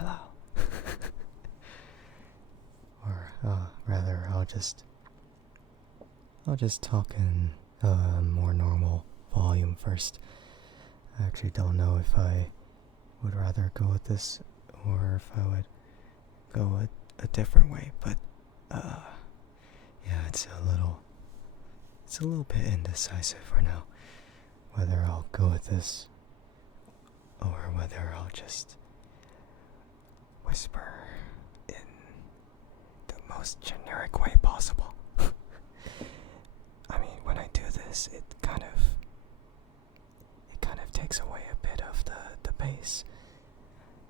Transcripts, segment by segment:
hello. Or rather, I'll just talk in a more normal volume first. I actually don't know if I would rather go with this or if I would go a different way, but yeah, it's a little bit indecisive for now whether I'll go with this or whether I'll just whisper in the most generic way possible. I mean, when I do this, it kind of takes away a bit of the bass.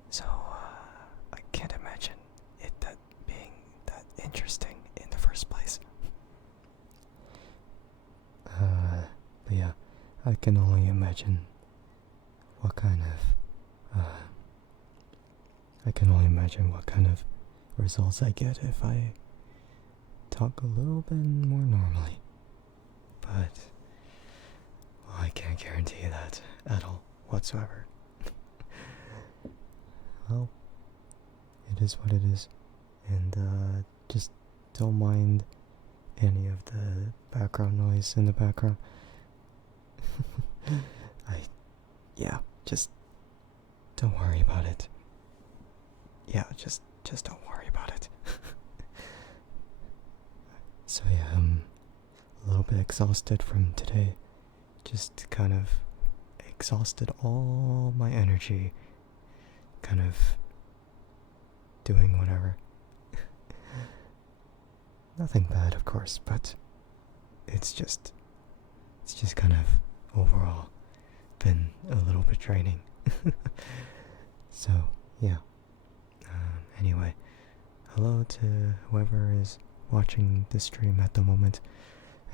So I can't imagine it that being that interesting in the first place. But yeah, I can only imagine what kind of results I get if I talk a little bit more normally. But well, I can't guarantee that at all whatsoever. Well, it is what it is, and just don't mind any of the background noise in the background. Just don't worry about it. Yeah, just don't worry about it. So yeah, I'm a little bit exhausted from today. Just kind of exhausted all my energy, kind of doing whatever. Nothing bad, of course, but it's just kind of overall been a little bit draining. So yeah. Anyway, hello to whoever is watching the stream at the moment,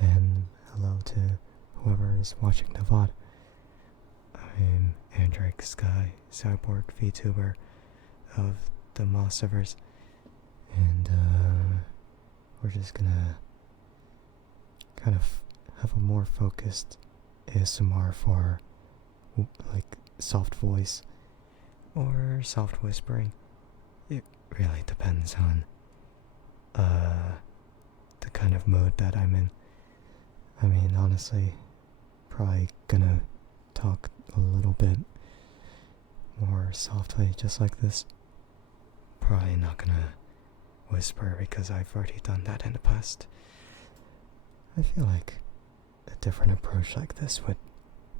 and hello to whoever is watching the VOD. I'm Andrike Sky, Cyborg VTuber of the Mossiverse, and we're just gonna kind of have a more focused ASMR for like soft voice or soft whispering. It really depends on the kind of mood that I'm in. I mean, honestly, probably gonna talk a little bit more softly, just like this. Probably not gonna whisper because I've already done that in the past. I feel like a different approach like this would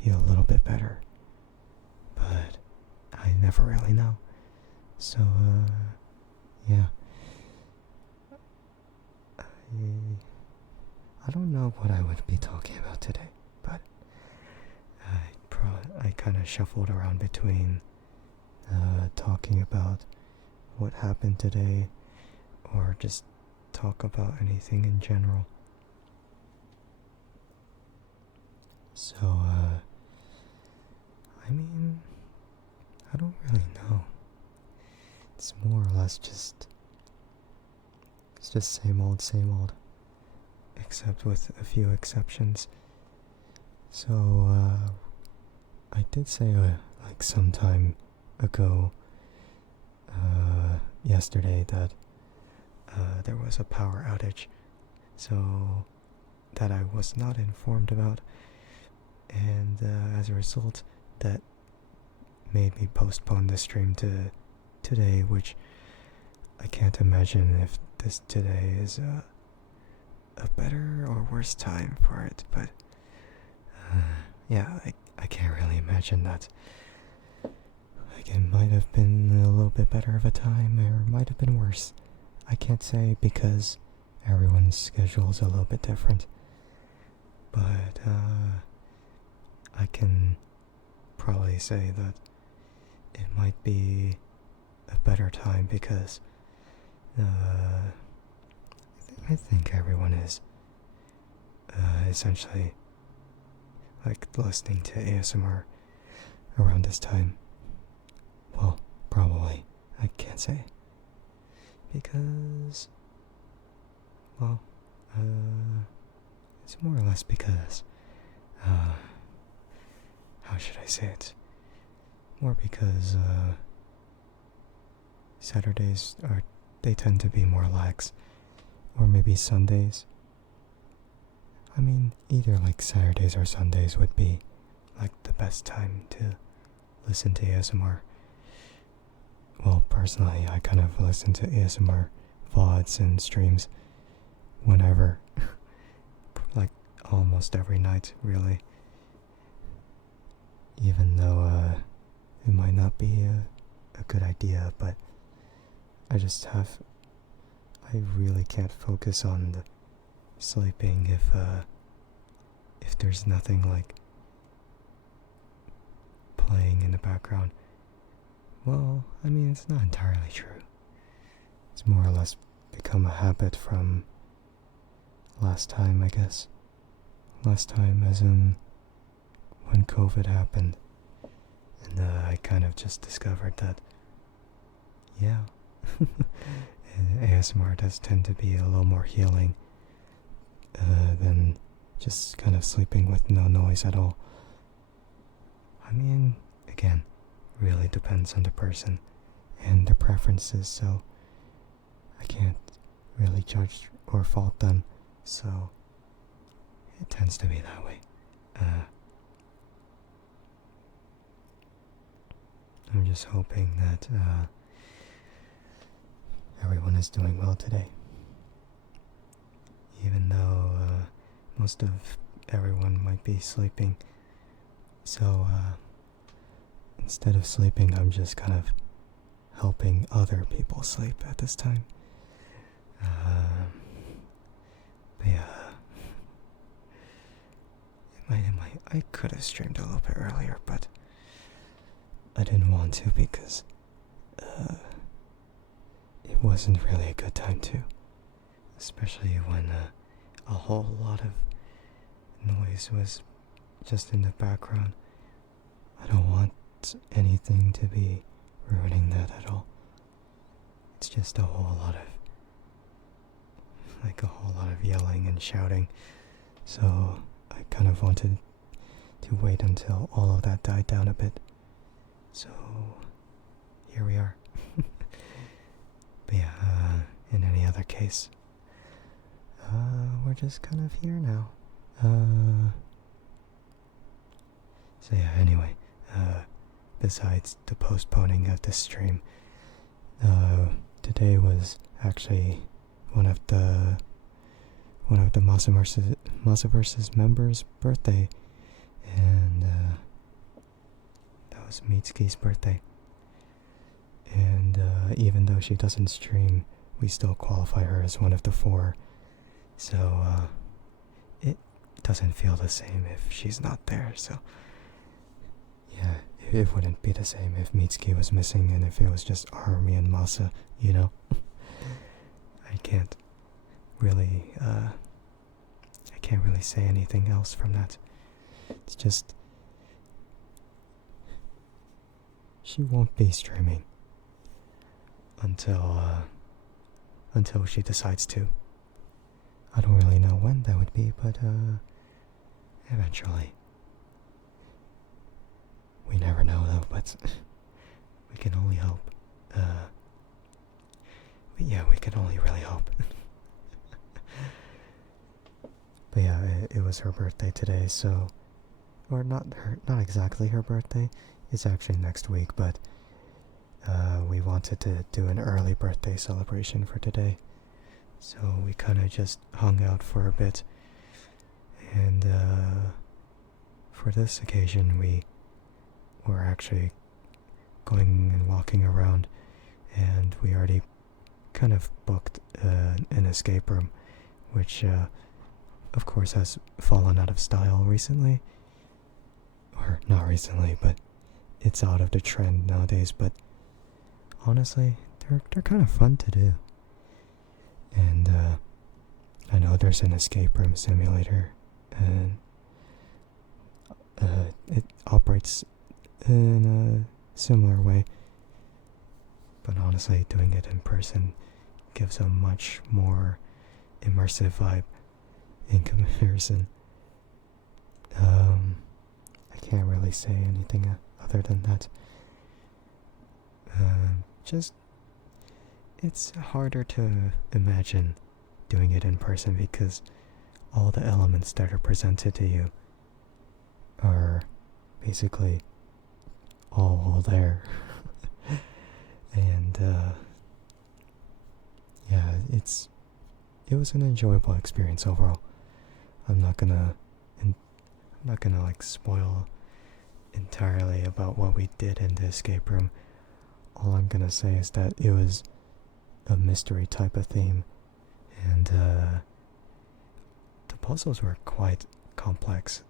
be a little bit better, but I never really know. So, yeah. I don't know what I would be talking about today, but I kind of shuffled around between talking about what happened today or just talk about anything in general. So, I mean, I don't really know. It's more or less just same old, except with a few exceptions. So, I did say like some time ago, yesterday, that there was a power outage, so that I was not informed about, and as a result, that made me postpone the stream to today, which I can't imagine if this today is a better or worse time for it, but yeah, I can't really imagine that. Like, it might have been a little bit better of a time, or it might have been worse. I can't say because everyone's schedule is a little bit different, but I can probably say that it might be a better time because I think everyone is essentially like listening to ASMR around this time. Well, probably. I can't say. Because, well, it's more or less because, how should I say it? More because, Saturdays are they tend to be more lax, or maybe Sundays. I mean, either like Saturdays or Sundays would be like the best time to listen to ASMR. Well, personally, I kind of listen to ASMR VODs and streams whenever, like almost every night, really. Even though it might not be a good idea, but I just have, I really can't focus on the sleeping if there's nothing like playing in the background. Well, I mean, it's not entirely true. It's more or less become a habit from last time, I guess. Last time, as in when COVID happened. And I kind of just discovered that, yeah, ASMR does tend to be a little more healing than just kind of sleeping with no noise at all. I mean, again, really depends on the person and their preferences, so I can't really judge or fault them, so it tends to be that way. I'm just hoping that everyone is doing well today. Even though most of everyone might be sleeping. So instead of sleeping, I'm just kind of helping other people sleep at this time. But yeah, I could have streamed a little bit earlier, but I didn't want to because it wasn't really a good time to. Especially when a whole lot of noise was just in the background. I don't want anything to be ruining that at all. It's just a whole lot of yelling and shouting. So I kind of wanted to wait until all of that died down a bit. So here we are. But yeah, in any other case, we're just kind of here now. So yeah, anyway, besides the postponing of this stream, today was actually one of the Masaverse's members' birthday, and that was Mitsuki's birthday. And even though she doesn't stream, we still qualify her as one of the 4. So it doesn't feel the same if she's not there. So yeah, it wouldn't be the same if Mitsuki was missing and if it was just Army and Masa, you know. I can't really say anything else from that. It's just she won't be streaming until she decides to. I don't really know when that would be, but eventually. We never know though, but we can only hope. We can only really hope. But yeah, it was her birthday today, so, or not exactly her birthday. It's actually next week, but we wanted to do an early birthday celebration for today. So we kind of just hung out for a bit. And for this occasion, we were actually going and walking around, and we already kind of booked an escape room, which of course has fallen out of style recently. Or not recently, but it's out of the trend nowadays. But honestly, they're kind of fun to do. And I know there's an escape room simulator, and it operates in a similar way. But honestly, doing it in person gives a much more immersive vibe in comparison. I can't really say anything other than that. Just it's harder to imagine doing it in person because all the elements that are presented to you are basically all there. And yeah, it was an enjoyable experience overall. I'm not gonna like spoil entirely about what we did in the escape room. All I'm gonna say is that it was a mystery type of theme, and the puzzles were quite complex.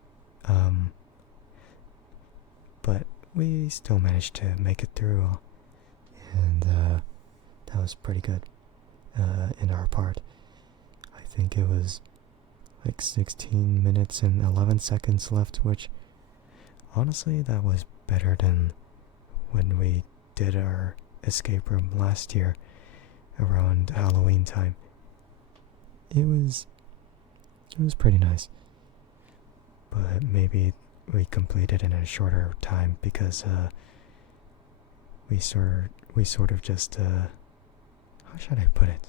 But we still managed to make it through, and that was pretty good in our part. I think it was like 16 minutes and 11 seconds left, which honestly, that was better than when we did our escape room last year around Halloween time. It was pretty nice, but maybe we completed in a shorter time because we sort of just how should I put it?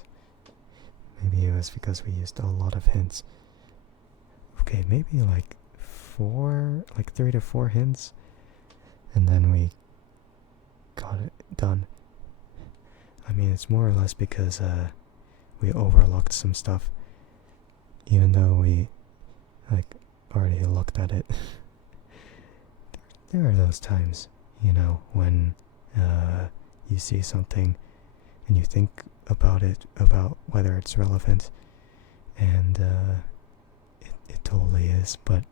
Maybe it was because we used a lot of hints. Okay, maybe like 3 to 4 hints, and then we got it done. I mean, it's more or less because we overlooked some stuff, even though we like already looked at it. There are those times, when you see something and you think about whether it's relevant, and it totally is, but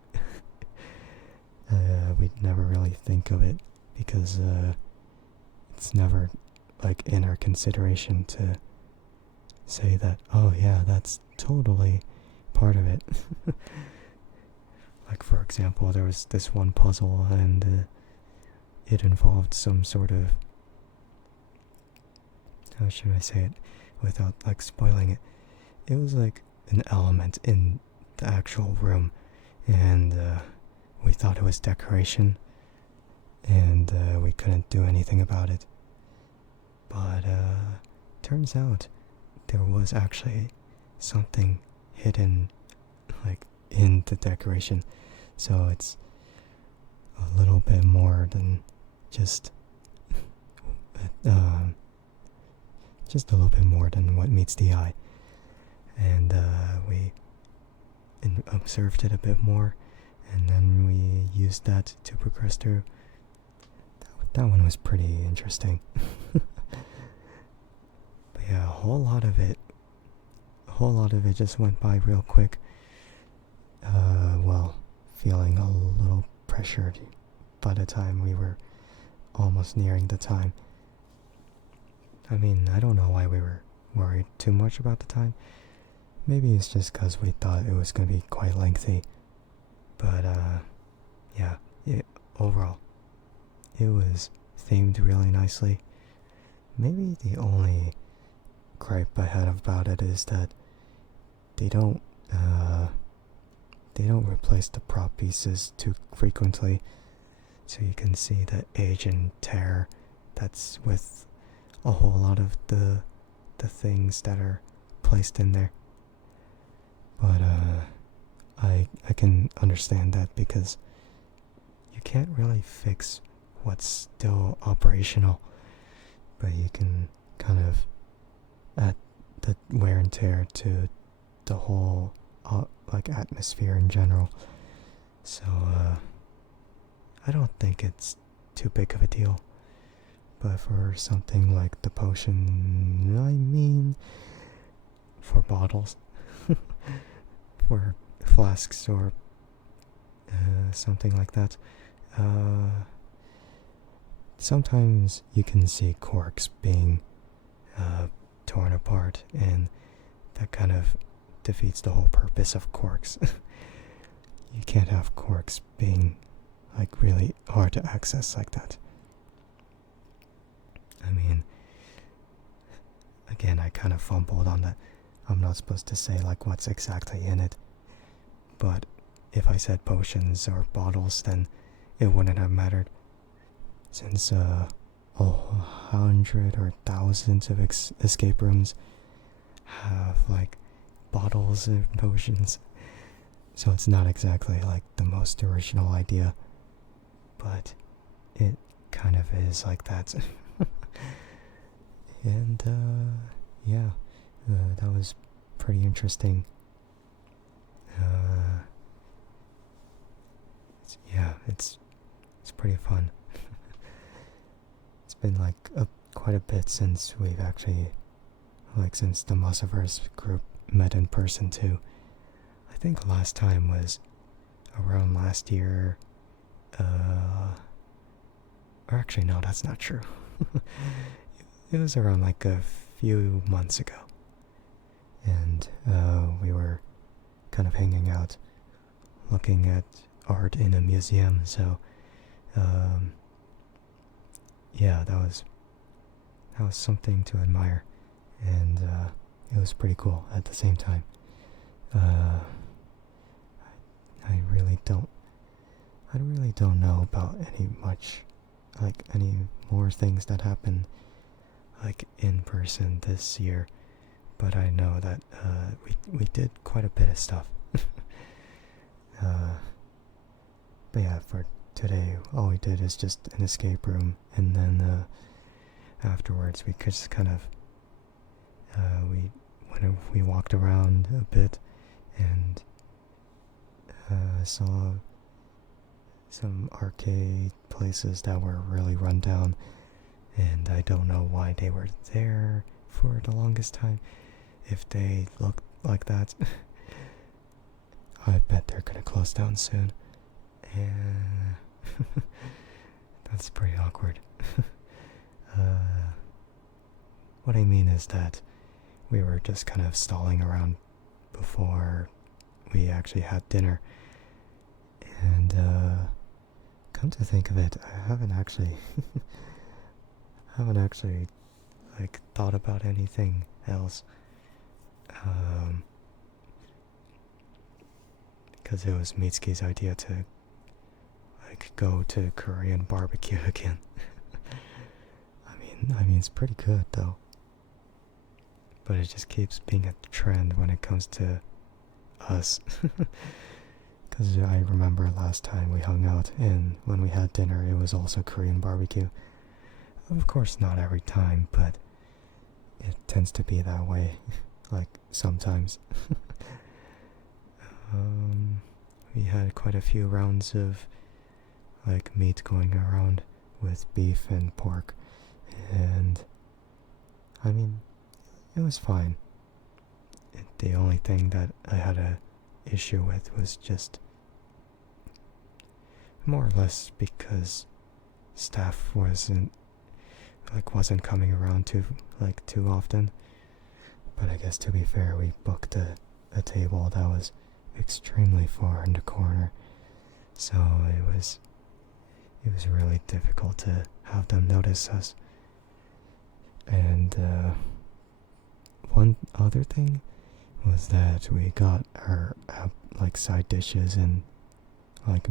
we'd never really think of it because it's never like in our consideration to say that, oh yeah, that's totally part of it. Like, for example, there was this one puzzle, and it involved some sort of, how should I say it without like spoiling it? It was like an element in the actual room, and we thought it was decoration, and we couldn't do anything about it. But turns out there was actually something hidden like in the decoration, so it's a little bit more than just just a little bit more than what meets the eye. And we observed it a bit more, and then we used that to progress through. That one was pretty interesting. But yeah, a whole lot of it just went by real quick. Well, feeling a little pressured by the time we were almost nearing the time. I mean, I don't know why we were worried too much about the time. Maybe it's just because we thought it was going to be quite lengthy. But, yeah, overall, it was themed really nicely. Maybe the only gripe I had about it is that they don't replace the prop pieces too frequently, so you can see the age and tear that's with a whole lot of the things that are placed in there. But I can understand that because you can't really fix what's still operational, but you can kind of add the wear and tear to the whole like atmosphere in general. So I don't think it's too big of a deal. But for something like the potion, I mean, for bottles, for flasks or something like that, sometimes you can see corks being torn apart, and that kind of defeats the whole purpose of corks. You can't have corks being like really hard to access like that. I mean, again, I kind of fumbled on that. I'm not supposed to say like what's exactly in it, but if I said potions or bottles, then it wouldn't have mattered, since hundred or thousands of escape rooms have like bottles of potions. So it's not exactly like the most original idea, but it kind of is like that. And yeah, that was pretty interesting. Uh, yeah, it's pretty fun. It's been like quite a bit since we've actually, like, since the Mossiverse group met in person too. I think last time was around last year. Or actually, no, that's not true. It was around like a few months ago, and we were kind of hanging out, looking at art in a museum. So, yeah, that was something to admire, and it was pretty cool at the same time. I really don't know about any more things that happened like in person this year, but I know that we did quite a bit of stuff. But yeah, for today, all we did is just an escape room, and then afterwards we just kind of we walked around a bit and saw some arcade places that were really run down, and I don't know why they were there for the longest time. If they looked like that, I bet they're gonna close down soon, and that's pretty awkward. What I mean is that we were just kind of stalling around before we actually had dinner, and come to think of it, I haven't actually like thought about anything else, because it was Mitsuki's idea to like go to Korean barbecue again. I mean it's pretty good though, but it just keeps being a trend when it comes to us. Because I remember last time we hung out and when we had dinner, it was also Korean barbecue. Of course, not every time, but it tends to be that way. Like sometimes. We had quite a few rounds of like meat going around with beef and pork, and I mean, it was fine. The only thing that I had a issue with was just more or less because staff wasn't coming around too often. But I guess to be fair, we booked a table that was extremely far in the corner, so it was really difficult to have them notice us. And one other thing was that we got our like side dishes and like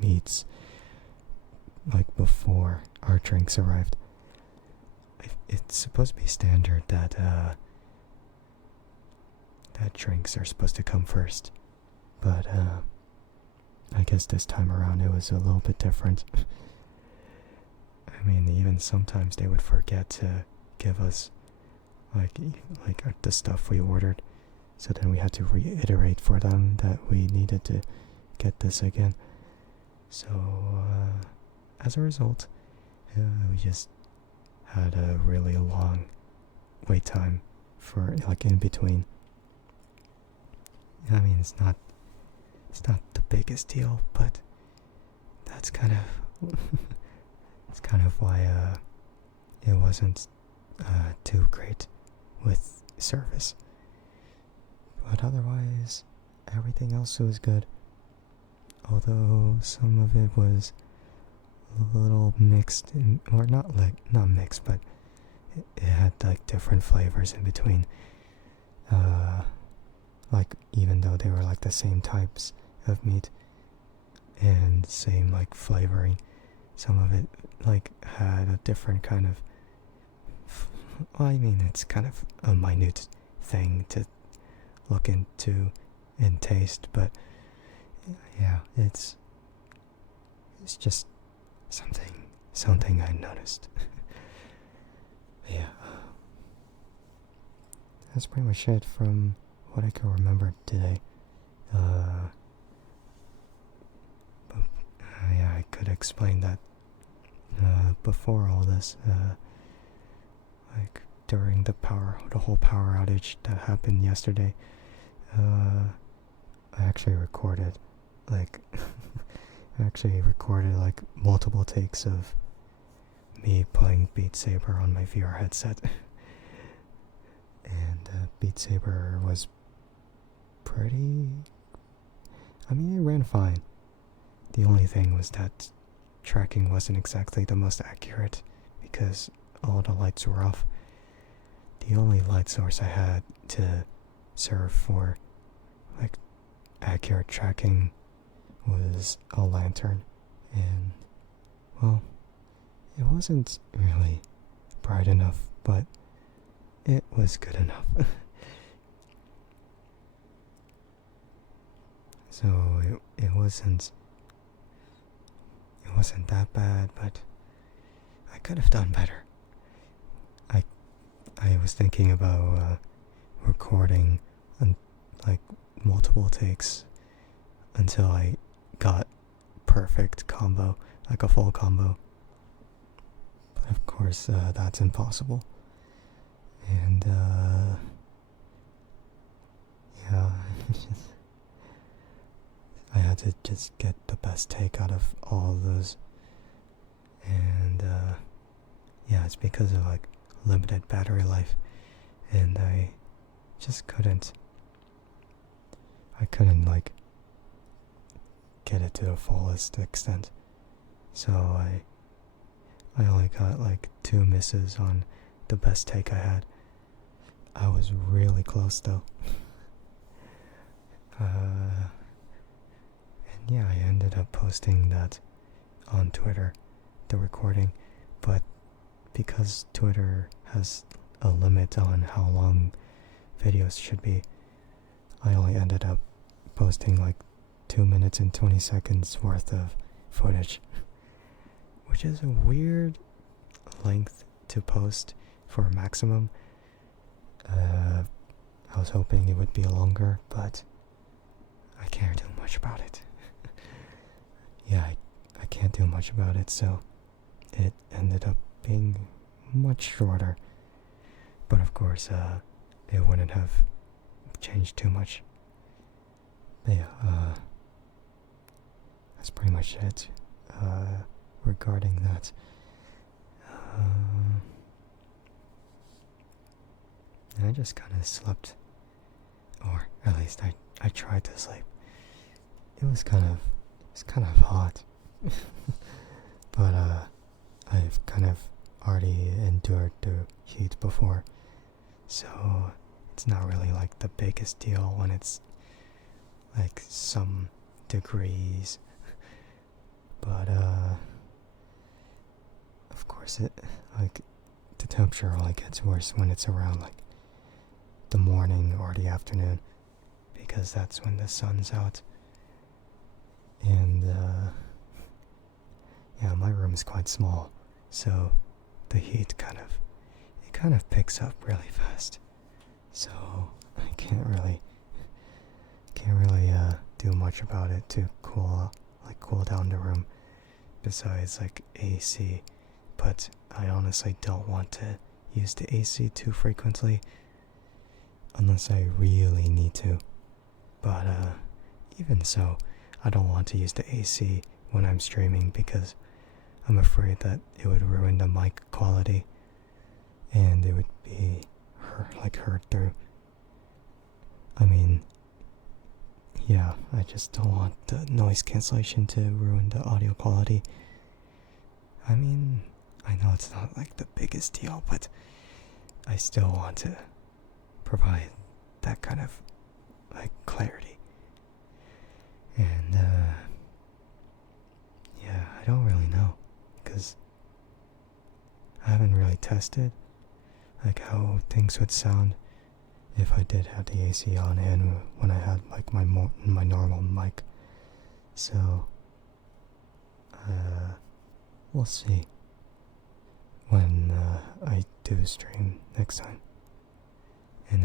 meats like before our drinks arrived. It's supposed to be standard that drinks are supposed to come first, but I guess this time around it was a little bit different. I mean, even sometimes they would forget to give us like the stuff we ordered, so then we had to reiterate for them that we needed to get this again. So as a result, we just had a really long wait time for like in between. I mean, it's not the biggest deal, but that's kind of it's kind of why it wasn't too great with service. But otherwise, everything else was good. Although some of it was a little mixed, or not mixed, but it had like different flavors in between. Like even though they were like the same types of meat and same like flavoring, some of it like had a different kind of, well, I mean, it's kind of a minute thing to look into and taste, but yeah, it's just something I noticed. Yeah, that's pretty much it from what I can remember today. But, yeah, I could explain that before all this, like during the whole power outage that happened yesterday, I actually recorded, like, like multiple takes of me playing Beat Saber on my VR headset. And Beat Saber was pretty. I mean, it ran fine. The only thing was that tracking wasn't exactly the most accurate because all the lights were off. The only light source I had to serve for like accurate tracking was a lantern, and well, it wasn't really bright enough, but it was good enough. So it wasn't that bad, but I could have done better. I was thinking about recording like multiple takes until I got perfect combo, like a full combo. But of course, that's impossible. And yeah, I had to just get the best take out of all of those. And yeah, it's because of like limited battery life, and I just couldn't like get it to the fullest extent. So I only got like 2 misses on the best take I had. I was really close though. And yeah, I ended up posting that on Twitter, the recording, but because Twitter has a limit on how long videos should be, I only ended up posting like 2 minutes and 20 seconds worth of footage, which is a weird length to post for a maximum. I was hoping it would be longer, but I can't do much about it. Yeah, I can't do much about it, so it ended up being much shorter. But of course, it wouldn't have changed too much. But yeah, that's pretty much it regarding that. I just kind of slept, or at least I tried to sleep. It was kind of hot, but I've kind of already endured the heat before, so it's not really like the biggest deal when it's like some degrees. But of course it like the temperature only gets worse when it's around like the morning or the afternoon, because that's when the sun's out. And yeah, my room is quite small, so the heat kind of picks up really fast. So I can't really do much about it to cool down the room, besides like AC. But I honestly don't want to use the AC too frequently unless I really need to. But even so, I don't want to use the AC when I'm streaming because I'm afraid that it would ruin the mic quality and it would be heard through. I mean, yeah, I just don't want the noise cancellation to ruin the audio quality. I mean, I know it's not like the biggest deal, but I still want to provide that kind of like clarity. And yeah, I don't really know. I haven't really tested like how things would sound if I did have the AC on and when I had like my normal mic. So we'll see when I do stream next time, and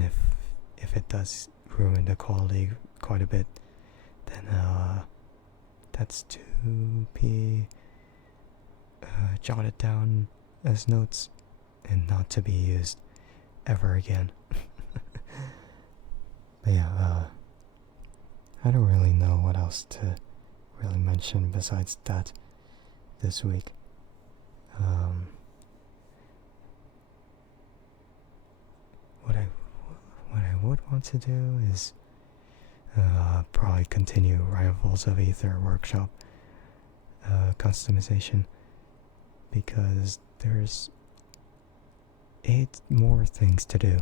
if it does ruin the quality quite a bit, then that's to be jotted down as notes and not to be used ever again. But yeah, I don't really know what else to really mention besides that this week. What I would want to do is probably continue Rivals of Aether workshop customization, because there's 8 more things to do.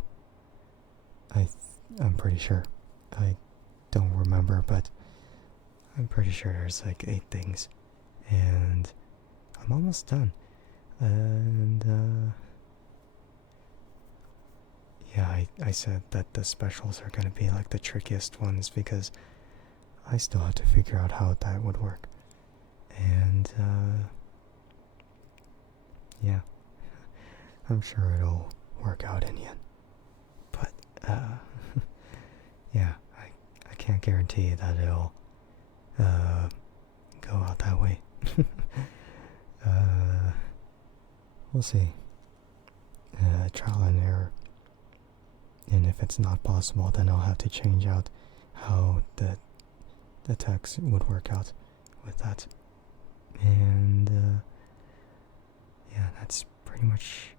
I'm pretty sure. I don't remember, but I'm pretty sure there's like 8 things, and I'm almost done. And yeah, I said that the specials are gonna be like the trickiest ones because I still have to figure out how that would work. And yeah, I'm sure it'll work out in the end. But yeah, I can't guarantee that it'll go out that way. We'll see. Trial and error. And if it's not possible, then I'll have to change out how the text would work out with that. And yeah, that's pretty much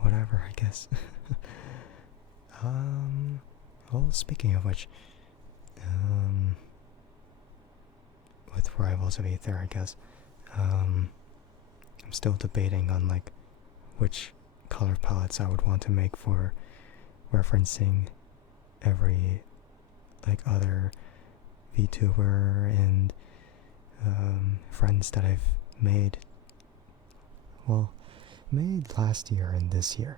whatever, I guess. Well, speaking of which, with Rivals of Aether, I guess, I'm still debating on like which color palettes I would want to make for referencing every like other VTuber and friends that I've made last year and this year.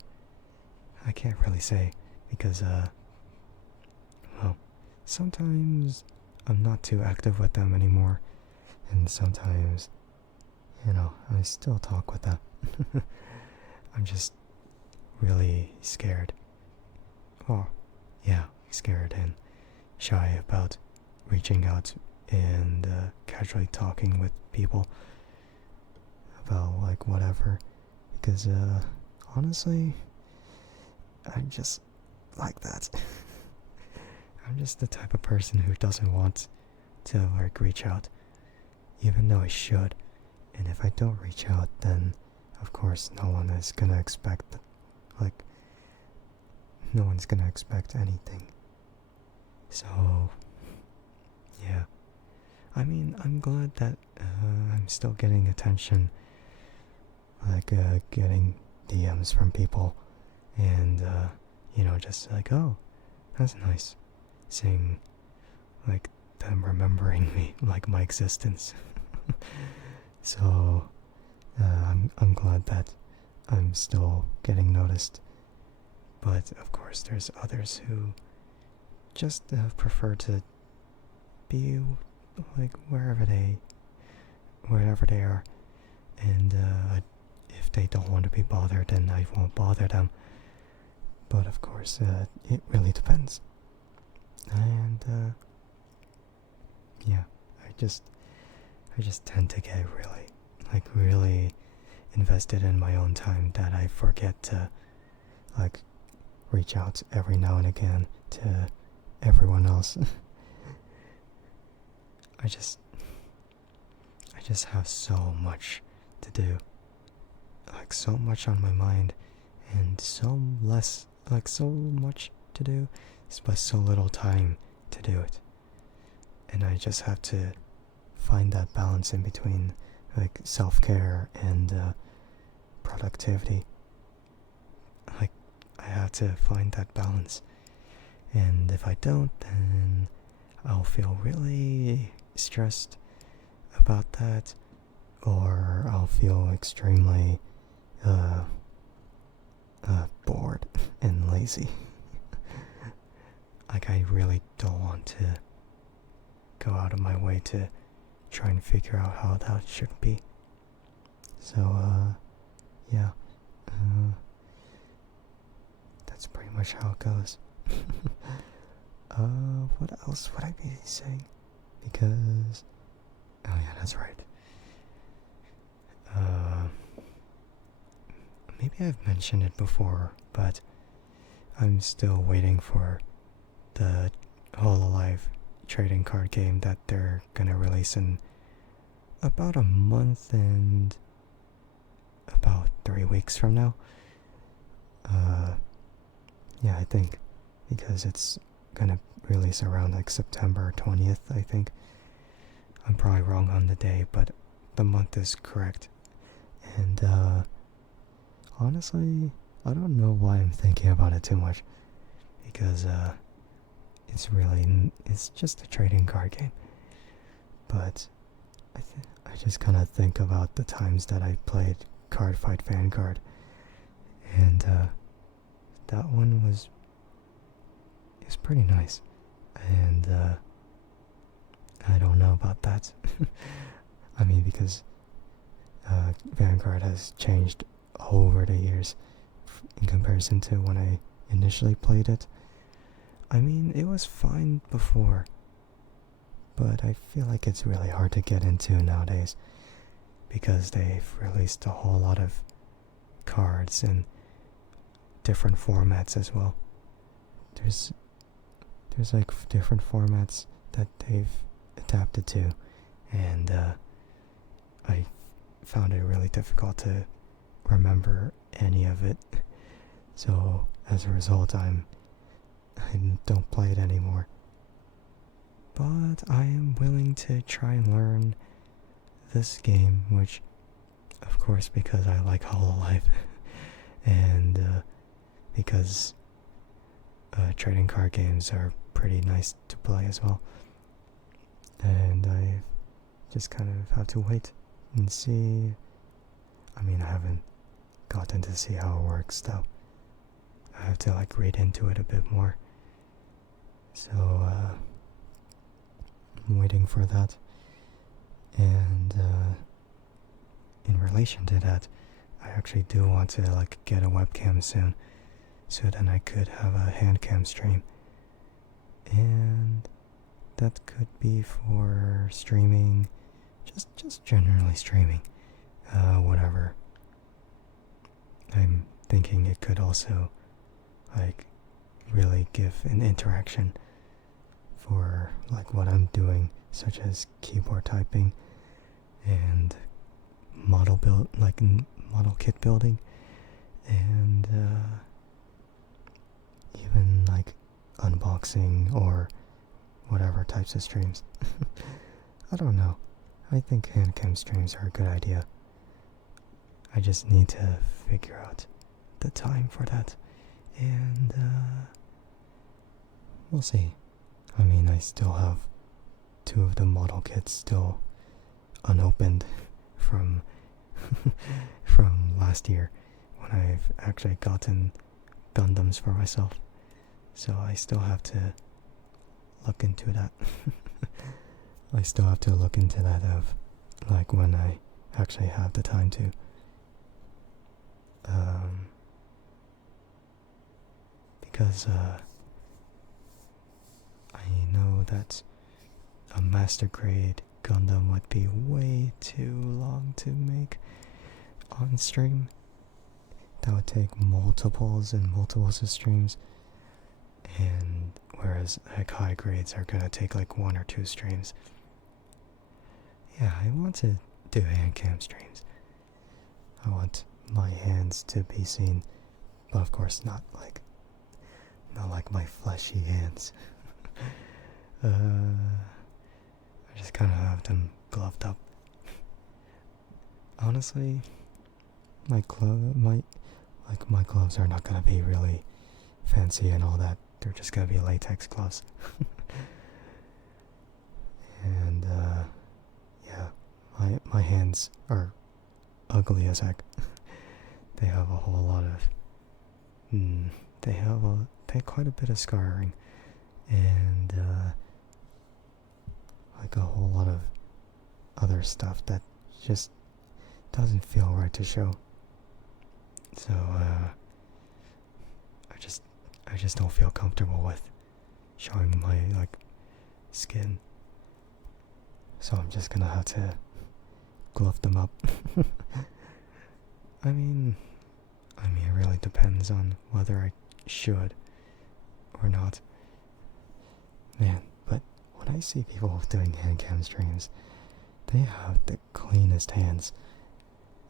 I can't really say because well, sometimes I'm not too active with them anymore, and sometimes, you know, I still talk with them. I'm just really scared. Oh, yeah, scared and shy about reaching out and casually talking with people about like whatever, because honestly, I'm just like that. I'm just the type of person who doesn't want to like reach out, even though I should. And if I don't reach out, then of course no one is gonna expect no one's gonna expect anything. So yeah, I mean, I'm glad that I'm still getting attention, like getting DMs from people, and you know, just like, oh, that's nice, seeing like them remembering me, like my existence. So I'm glad that I'm still getting noticed. But of course, there's others who just prefer to be like wherever they are, and if they don't want to be bothered, then I won't bother them. But of course, it really depends. And yeah, I just tend to get really invested in my own time that I forget to like reach out every now and again to everyone else. I just have so much to do, like so much on my mind, and so much to do, but so little time to do it. And I just have to find that balance in between like self-care and productivity. Like, I have to find that balance, and if I don't, then I'll feel really stressed about that, or I'll feel extremely uh, bored and lazy. Like, I really don't want to go out of my way to try and figure out how that should be. So, yeah. That's pretty much how it goes. What else would I be saying? Because, oh yeah, that's right. Maybe I've mentioned it before, but I'm still waiting for the Hololive trading card game that they're gonna release in about a month and about 3 weeks from now. Yeah, I think, because it's gonna release around like September 20th, I think. I'm probably wrong on the day, but the month is correct. And honestly, I don't know why I'm thinking about it too much, because it's just a trading card game. But I just kind of think about the times that I played Card Fight Vanguard, and that one was pretty nice. And I don't know about that. I mean, because Vanguard has changed over the years in comparison to when I initially played it. I mean, it was fine before, but I feel like it's really hard to get into nowadays because they've released a whole lot of cards in different formats as well. There's like different formats that they've adapted to, and I found it really difficult to remember any of it. So as a result, I don't play it anymore. But I am willing to try and learn this game, which, of course, because I like Hololive, and because trading card games are pretty nice to play as well. And I just kind of have to wait and see. I mean, I haven't gotten to see how it works though. I have to like read into it a bit more. So I'm waiting for that. And in relation to that, I actually do want to like get a webcam soon, so then I could have a hand cam stream. And that could be for streaming, just generally streaming, whatever. I'm thinking it could also like really give an interaction for like what I'm doing, such as keyboard typing and model kit building, and even like unboxing or whatever types of streams. I don't know. I think handcam streams are a good idea. I just need to figure out the time for that, and we'll see. I mean, I still have 2 of the model kits still unopened from from last year when I've actually gotten Gundams for myself. So I still have to look into that. I still have to look into that of like when I actually have the time to. Because I know that a master grade Gundam would be way too long to make on stream. That would take multiples and multiples of streams, and whereas like high grades are gonna take like 1 or 2 streams. Yeah, I want to do hand cam streams. I want my hands to be seen, but of course not like my fleshy hands. I just kind of have them gloved up. Honestly, my gloves are not gonna be really fancy and all that. They're just gonna be latex gloves. And yeah, my hands are ugly as heck. they have a whole lot of they have quite a bit of scarring, and like a whole lot of other stuff that just doesn't feel right to show. So I just don't feel comfortable with showing my like skin. So I'm just gonna have to glove them up. I mean, it really depends on whether I should or not. Man, but when I see people doing hand cam streams, they have the cleanest hands.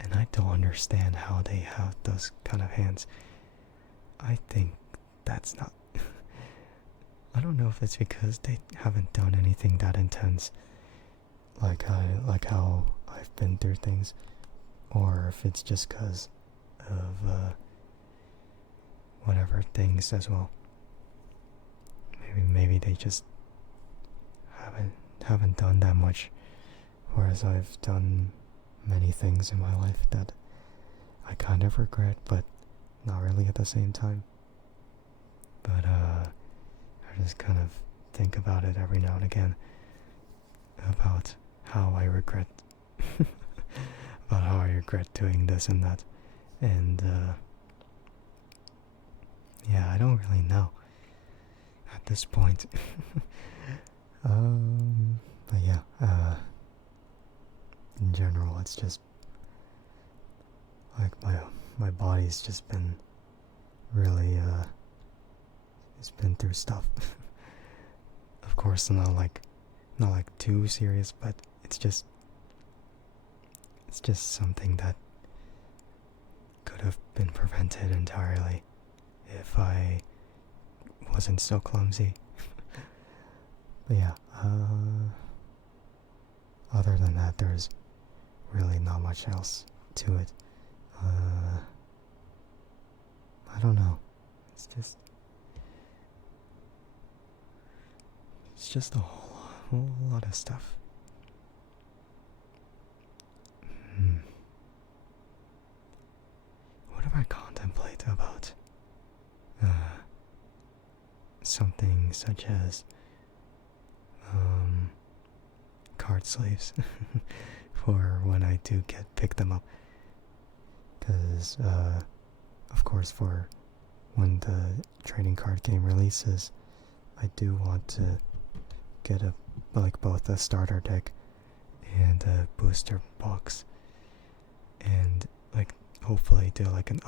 And I don't understand how they have those kind of hands. I think that's not... I don't know if it's because they haven't done anything that intense, like how I've been through things, or if it's just because of whatever things as well. Maybe they just haven't done that much, whereas I've done many things in my life that I kind of regret, but not really at the same time. But I just kind of think about it every now and again, about how I regret doing this and that. And yeah, I don't really know at this point. But yeah, in general, it's just like my body's just been really it's been through stuff. Of course, not like too serious, but it's just something that could have been prevented entirely if I wasn't so clumsy. But yeah, other than that, there's really not much else to it. I don't know. It's just a whole lot of stuff. What if I contemplate about something such as card sleeves for when I do pick them up? Because of course, for when the trading card game releases, I do want to get both a starter deck and a booster box, and like hopefully do like an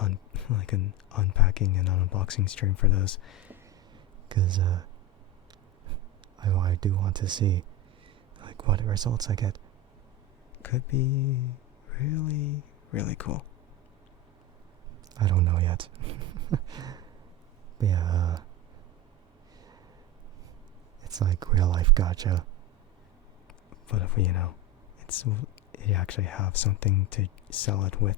unpacking and unboxing stream for those, because I do want to see like what results I get. Could be really, really cool. I don't know yet. But yeah, it's like real life gacha, but if you actually have something to sell it with,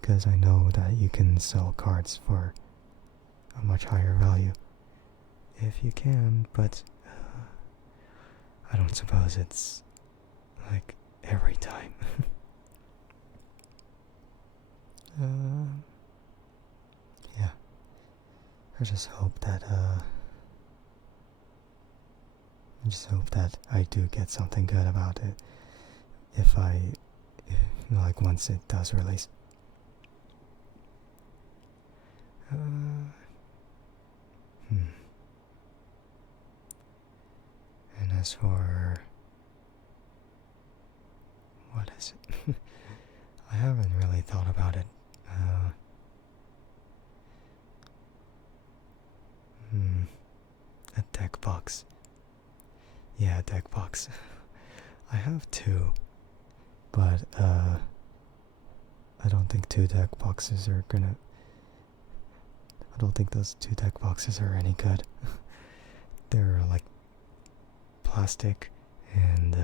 because I know that you can sell cards for a much higher value if you can, but I don't suppose it's like every time. Yeah, I just hope that I do get something good about it if once it does release. And as for what is it? I haven't really thought about it. A deck box. Yeah, a deck box. I have two, but I don't think those two deck boxes are any good. They're like plastic, and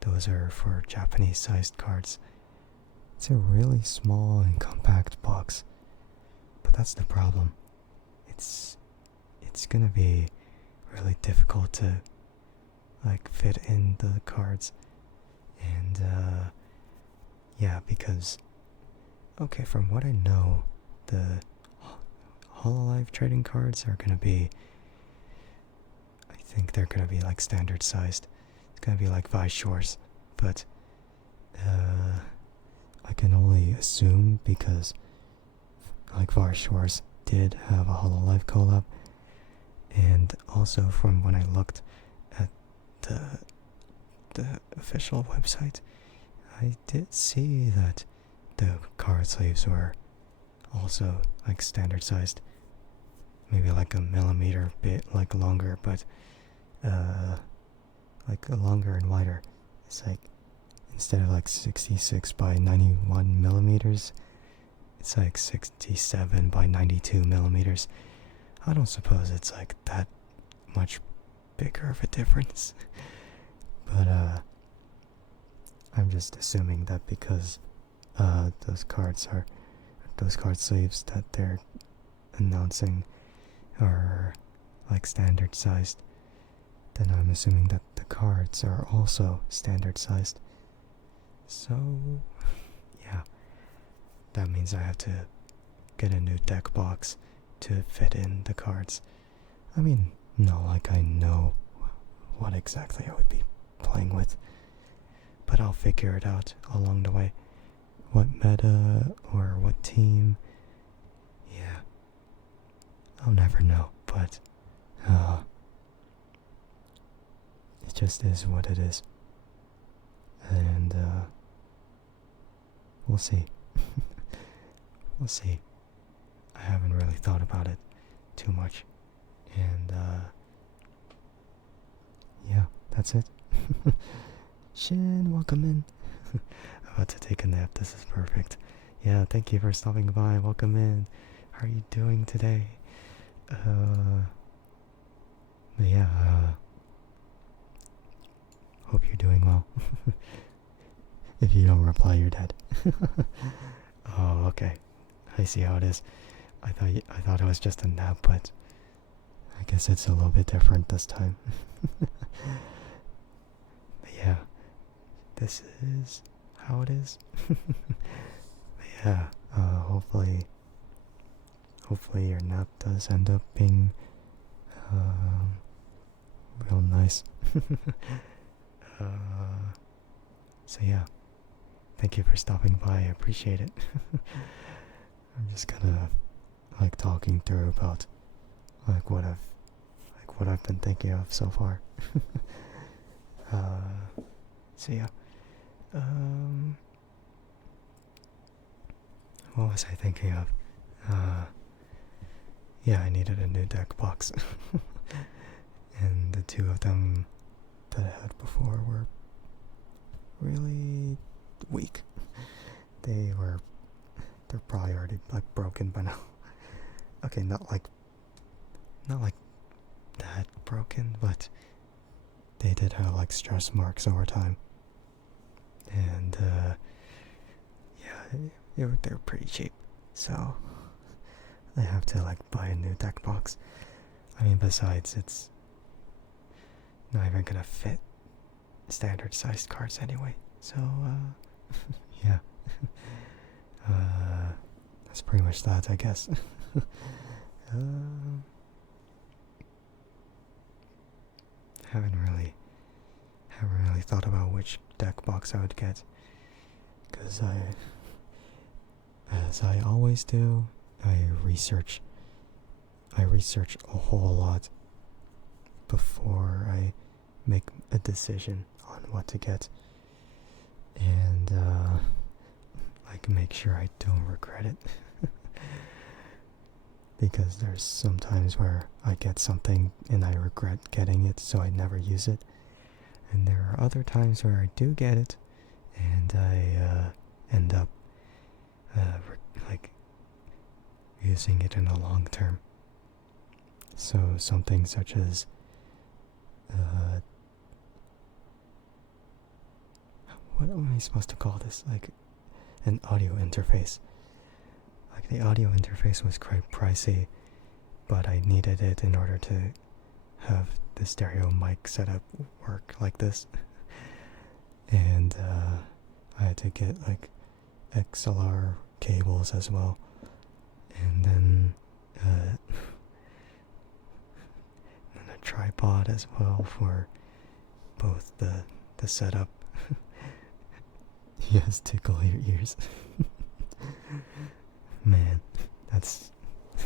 those are for Japanese sized cards. It's a really small and compact box, but that's the problem. It's gonna be really difficult to like fit in the cards, and yeah, because okay, from what I know, the Hololive trading cards are gonna be, I think they're gonna be like standard sized. It's gonna be like Vice Shores, but I can only assume because like Vice Shores did have a Hololive collab, and also from when I looked at the official website, I did see that the card sleeves were also like standard sized, maybe like a millimeter bit like longer, but like longer and wider. It's like instead of like 66 by 91 millimeters, it's like 67 by 92 millimeters. I don't suppose it's like that much bigger of a difference. But I'm just assuming that because those card sleeves that they're announcing are like standard sized, then I'm assuming that the cards are also standard sized. So yeah, that means I have to get a new deck box to fit in the cards. I mean, not like I know what exactly I would be playing with, but I'll figure it out along the way. What meta or what team, yeah, I'll never know, but it just is what it is. And we'll see. We'll see. I haven't really thought about it too much. And yeah, that's it. Shin, welcome in. About to take a nap. This is perfect. Yeah, thank you for stopping by. Welcome in. How are you doing today? But yeah, hope you're doing well. If you don't reply, you're dead. Oh, okay. I see how it is. I thought it was just a nap, but I guess it's a little bit different this time. But yeah, this is how it is. But yeah, hopefully your nap does end up being real nice. So yeah, thank you for stopping by. I appreciate it. I'm just gonna like talking through about like what I've been thinking of so far. So yeah, what was I thinking of? Yeah, I needed a new deck box, and the two of them that I had before were really weak. They're probably already like broken by now. Okay, not like that broken, but they did have like stress marks over time. And yeah, they're pretty cheap, so I have to like buy a new deck box. I mean, besides, it's not even gonna fit standard sized cards anyway. So yeah, that's pretty much that, I guess. Haven't really thought about which deck box I would get, because as I always do, I research a whole lot before I make a decision on what to get, and like make sure I don't regret it. Because there's some times where I get something and I regret getting it, so I never use it. And there are other times where I do get it, and I end up like using it in the long term. So something such as what am I supposed to call this? Like an audio interface. Like the audio interface was quite pricey, but I needed it in order to have the stereo mic setup work like this. And I had to get like XLR cables as well, and then and a tripod as well for both the setup. Yes, tickle your ears. Man, that's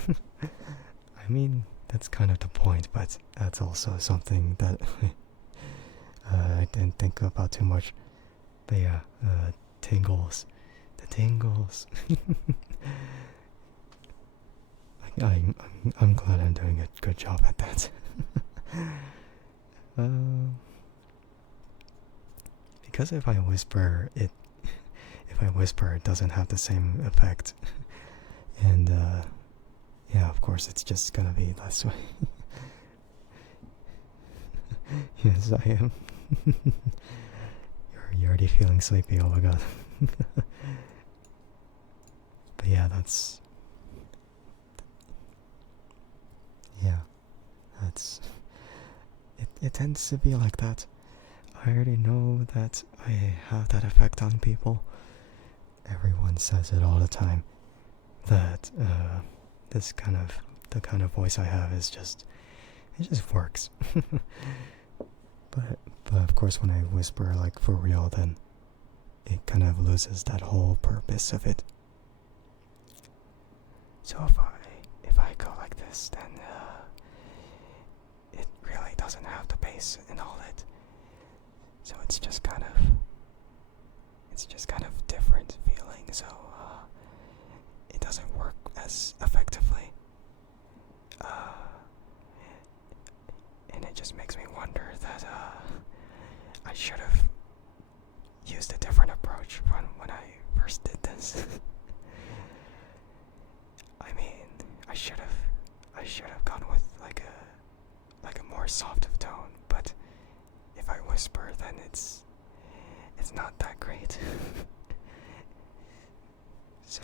I mean, that's kind of the point, but that's also something that I didn't think about too much. But yeah, tingles. The tingles. I'm glad I'm doing a good job at that. Because if I whisper, it doesn't have the same effect. And yeah, of course, it's just gonna be less way. Yes, I am. You're already feeling sleepy. Oh my god. But yeah, that's it tends to be like that. I already know that I have that effect on people. Everyone says it all the time. That the kind of voice I have is just, it just works. but of course, when I whisper like for real, then it kind of loses that whole purpose of it. So if I go like this, then it really doesn't have the bass and all that. So it's just kind of different feeling. So it doesn't work as effectively. And it just makes me wonder that I should have used a different approach when I first did this. I mean, I should have gone with like a more soft of tone, but if I whisper, then it's not that great. So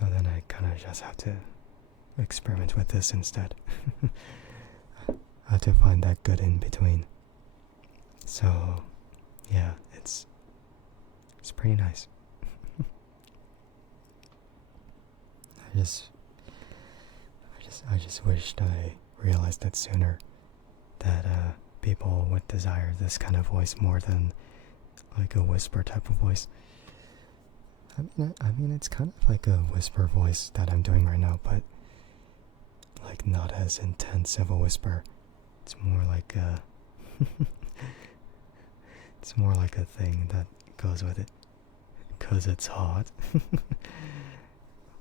then I kind of just have to experiment with this instead. I have to find that good in between. So yeah, it's pretty nice. I just wished I realized that sooner, that people would desire this kind of voice more than like a whisper type of voice. I mean, it's kind of like a whisper voice that I'm doing right now, but like not as intense of a whisper. It's more like a it's more like a thing that goes with it, 'cause it's hot.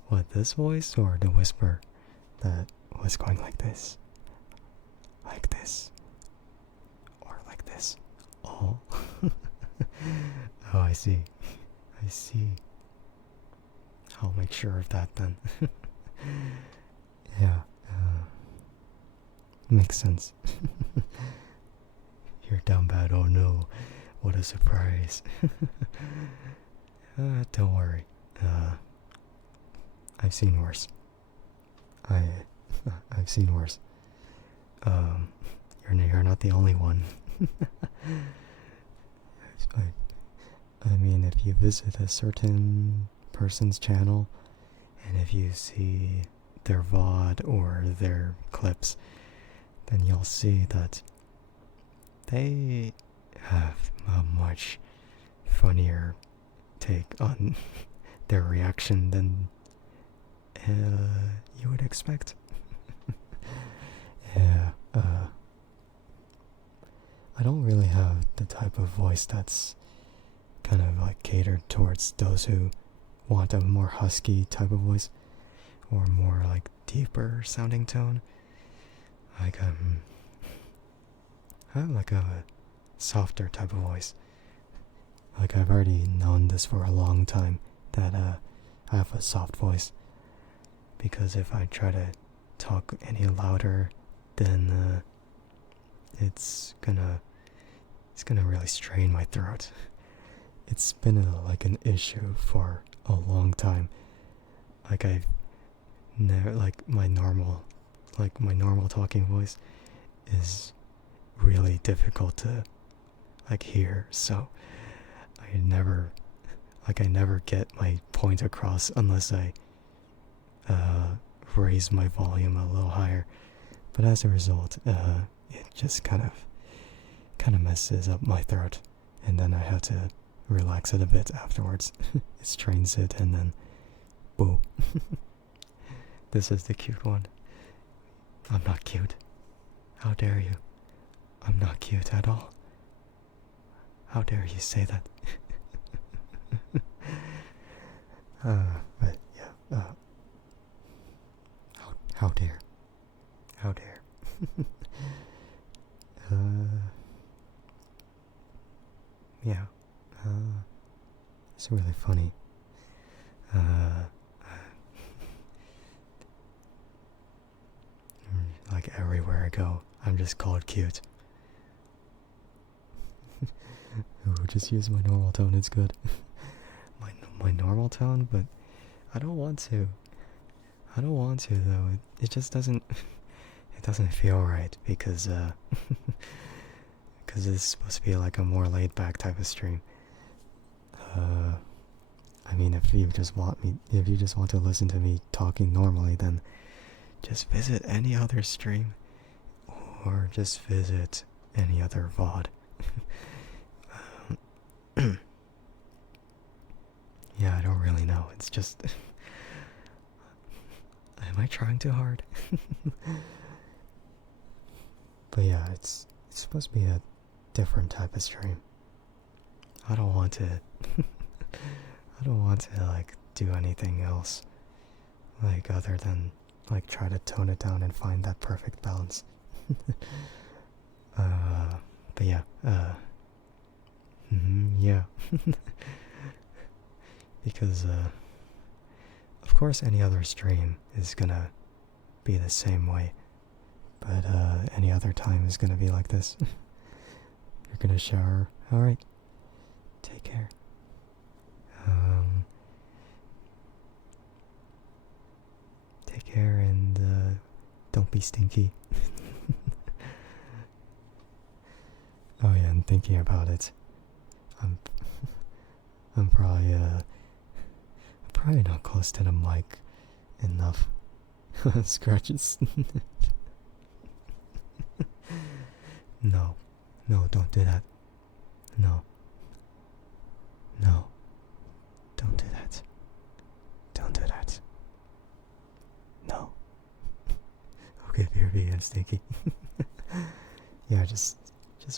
What, this voice or the whisper that was going like this, or like this? Oh, oh, I see. I'll make sure of that then. Yeah, makes sense. You're down bad. Oh no, what a surprise. Don't worry. I've seen worse. I've seen worse. You're not the only one. I mean, if you visit a certain person's channel, and if you see their VOD or their clips, then you'll see that they have a much funnier take on their reaction than you would expect. Yeah, I don't really have the type of voice that's kind of like catered towards those who want a more husky type of voice, or more like deeper sounding tone. Like I have like a softer type of voice. Like I've already known this for a long time, that I have a soft voice, because if I try to talk any louder, then it's gonna really strain my throat. It's been like an issue for a long time. Like I've never, like my normal talking voice is really difficult to like hear, so Like I never get my point across unless I raise my volume a little higher. But as a result, it just kind of messes up my throat, and then I have to relax it a bit afterwards. It strains it, and then boo. This is the cute one. I'm not cute. How dare you? I'm not cute at all. How dare you say that? But yeah, how dare? How dare? Yeah, it's really funny. Like everywhere I go, I'm just called cute. Ooh, just use my normal tone, it's good. my normal tone, but I don't want to. I don't want to though. It just doesn't. It doesn't feel right because because it's supposed to be like a more laid back type of stream. I mean, if you just want to listen to me talking normally, then just visit any other stream, or just visit any other VOD. Yeah, I don't really know. It's just, am I trying too hard? But yeah, it's supposed to be a different type of stream. I don't want to. I don't want to like do anything else, like other than like try to tone it down and find that perfect balance. But yeah, yeah. Because of course any other stream is gonna be the same way, but any other time is gonna be like this. You're gonna shower. All right. Take care. Take care and don't be stinky. Oh yeah, and thinking about it, I'm probably not close to the mic enough. Scratches. No, don't do that. No, don't do that. Don't do that. No. Okay, BRB and stinky. Yeah, just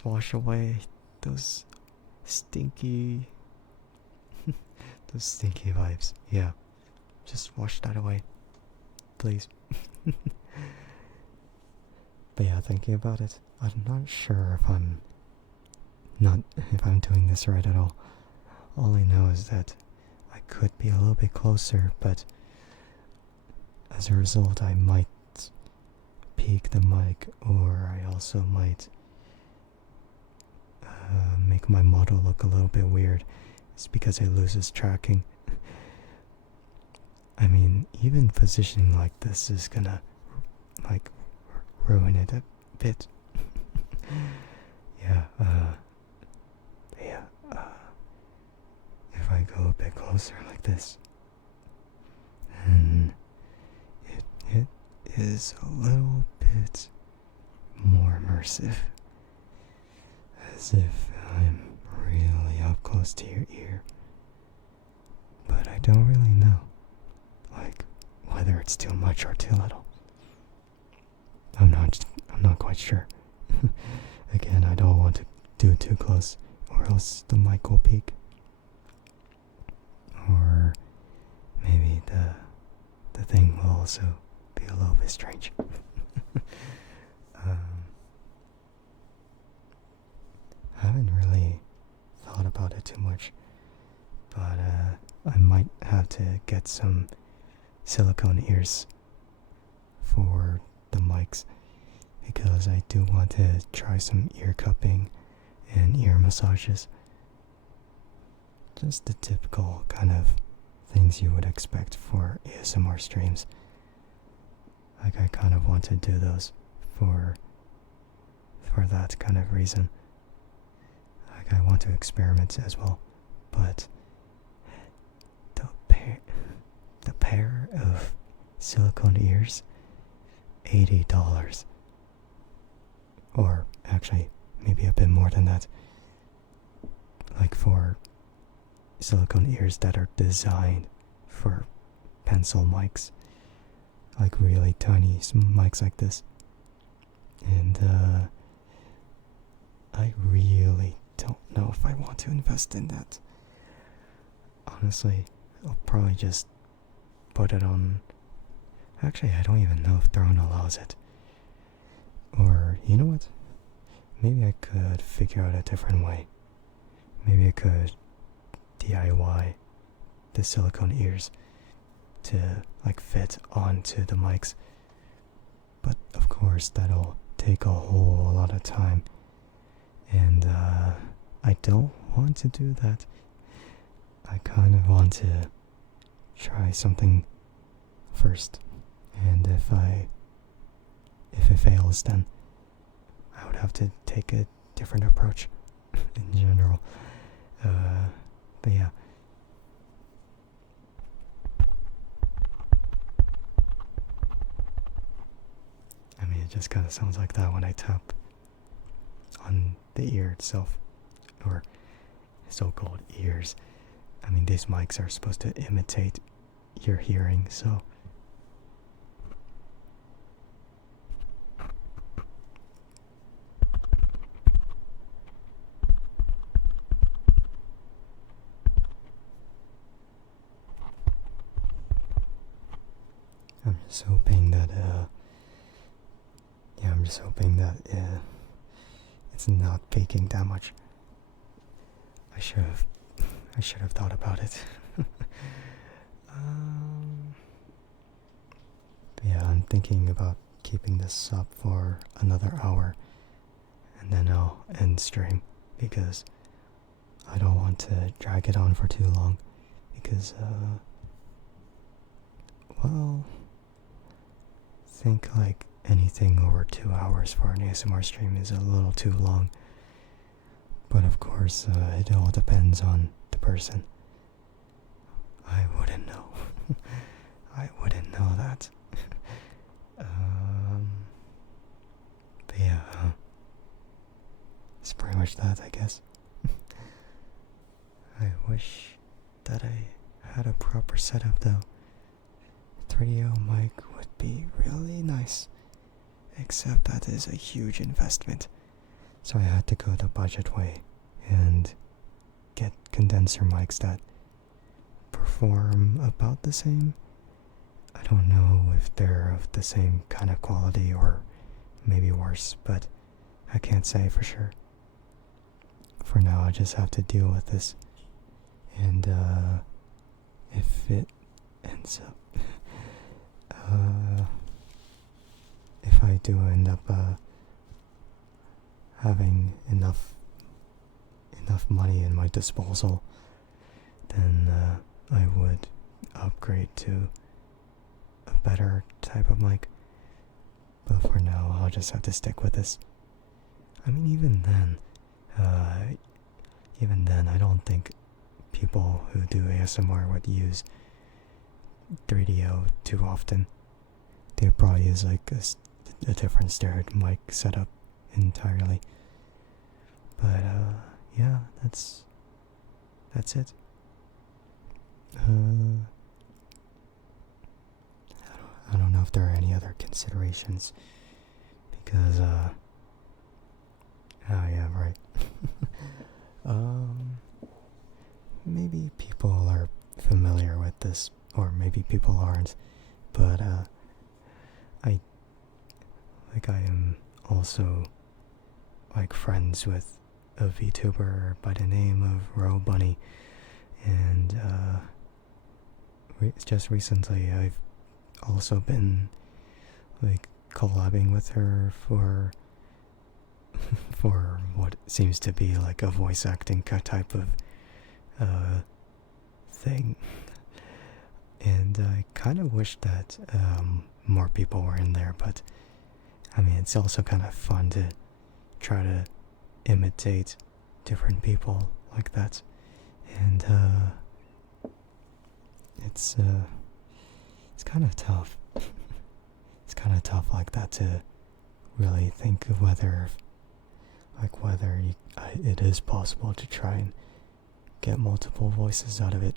wash away those stinky vibes. Yeah, just wash that away, please. But yeah, thinking about it, I'm not sure if I'm doing this right at all. All I know is that I could be a little bit closer, but as a result I might peak the mic, or I also might make my model look a little bit weird. It's because it loses tracking. I mean, even positioning like this is gonna like ruin it a bit. Yeah, if I go a bit closer like this, then it is a little bit more immersive, as if I'm really up close to your ear. But I don't really know, like, whether it's too much or too little. I'm not quite sure. Again, I don't want to do too close, or else the mic will peak. Or maybe the thing will also be a little bit strange. I haven't really thought about it too much, but I might have to get some silicone ears for the mics, because I do want to try some ear cupping and ear massages. Just the typical kind of things you would expect for ASMR streams. Like, I kind of want to do those for that kind of reason. Like, I want to experiment as well, but pair of silicone ears, $80. Or actually, maybe a bit more than that. Like for silicone ears that are designed for pencil mics, like really tiny mics like this. And I really don't know if I want to invest in that. Honestly, I'll probably just put it on. Actually, I don't even know if Throne allows it. Or, you know what? Maybe I could figure out a different way. Maybe I could DIY the silicone ears to like fit onto the mics. But of course, that'll take a whole lot of time. And I don't want to do that. I kind of want to try something first. And if it fails, then I would have to take a different approach in general. But yeah. I mean, it just kind of sounds like that when I tap on the ear itself, or so-called ears. I mean, these mics are supposed to imitate your hearing, so I'm just hoping that it's not peaking that much. I should have thought about it. Yeah, I'm thinking about keeping this up for another hour, and then I'll end stream, because I don't want to drag it on for too long, because well, I think like anything over 2 hours for an ASMR stream is a little too long. But of course, it all depends on the person. I wouldn't know. I wouldn't know that. But yeah, it's pretty much that, I guess. I wish that I had a proper setup though. 3DO mic would be really nice, except that is a huge investment. So I had to go the budget way and get condenser mics that perform about the same. I don't know if they're of the same kind of quality or maybe worse, but I can't say for sure. For now, I just have to deal with this. And if it ends up if I do end up having enough money in my disposal, then I would upgrade to a better type of mic. But for now, I'll just have to stick with this. I mean, even then, I don't think people who do ASMR would use 3DO too often. They'd probably use like a different stereo mic setup entirely. But yeah, that's it. I don't know if there are any other considerations, because oh yeah, right. Maybe people are familiar with this, or maybe people aren't, but I am also like friends with a VTuber by the name of Row Bunny, and just recently I've also been like collabing with her for what seems to be like a voice acting type of thing. And I kind of wish that more people were in there, but I mean, it's also kind of fun to try to imitate different people like that. And it's it's kind of tough. It's kind of tough like that to really think of whether it is possible to try and get multiple voices out of it.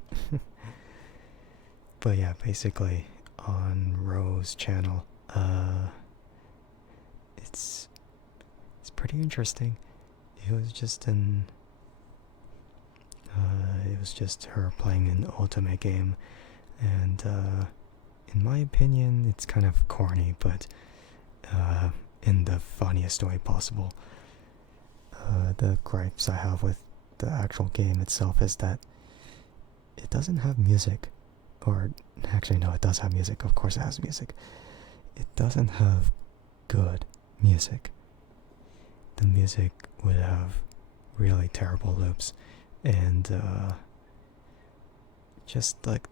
But yeah, basically on Ro's channel, it's pretty interesting. It was just her playing an ultimate game, and in my opinion, it's kind of corny, but in the funniest way possible. The gripes I have with the actual game itself is that it doesn't have music. Or, actually, no, it does have music. Of course it has music. It doesn't have good music. The music would have really terrible loops, and just like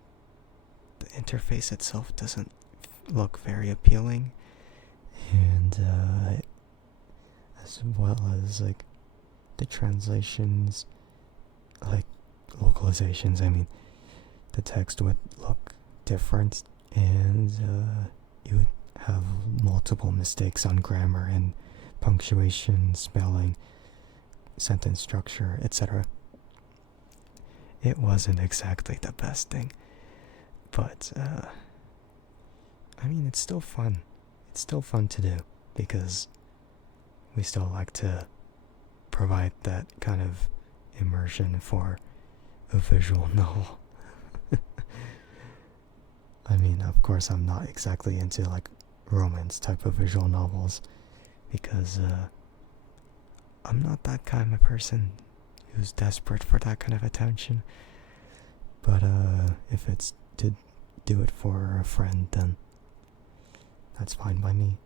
the interface itself doesn't look very appealing, and as well as like the translations, like localizations, I mean, the text would look different, and you would have multiple mistakes on grammar and punctuation, spelling, sentence structure, etc. It wasn't exactly the best thing, but I mean, it's still fun. It's still fun to do because we still like to provide that kind of immersion for a visual novel. I mean, of course, I'm not exactly into like romance type of visual novels because I'm not that kind of person who's desperate for that kind of attention. But if it's to do it for a friend, then that's fine by me.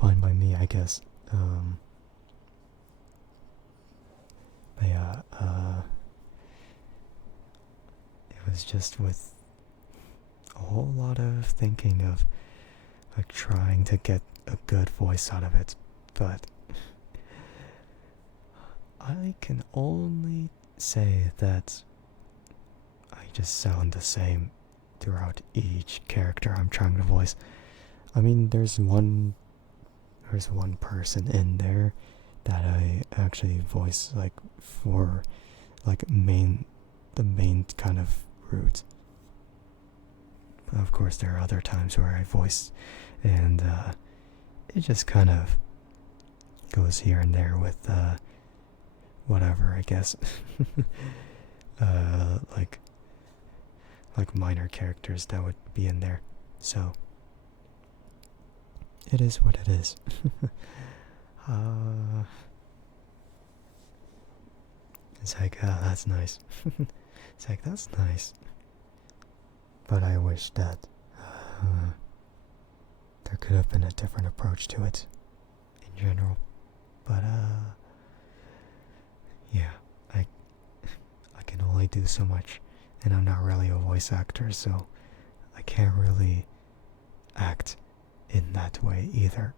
Fine by me, I guess. But yeah, it was just with a whole lot of thinking of like trying to get a good voice out of it, but I can only say that I just sound the same throughout each character I'm trying to voice. I mean, there's one person in there that I actually voice like for like the main kind of route. Of course, there are other times where I voice, and it just kind of goes here and there with whatever, I guess. Like minor characters that would be in there. So it is what it is. It's like, that's nice. It's like, that's nice. But I wish that there could have been a different approach to it in general. But yeah, I can only do so much, and I'm not really a voice actor, so I can't really act in that way either.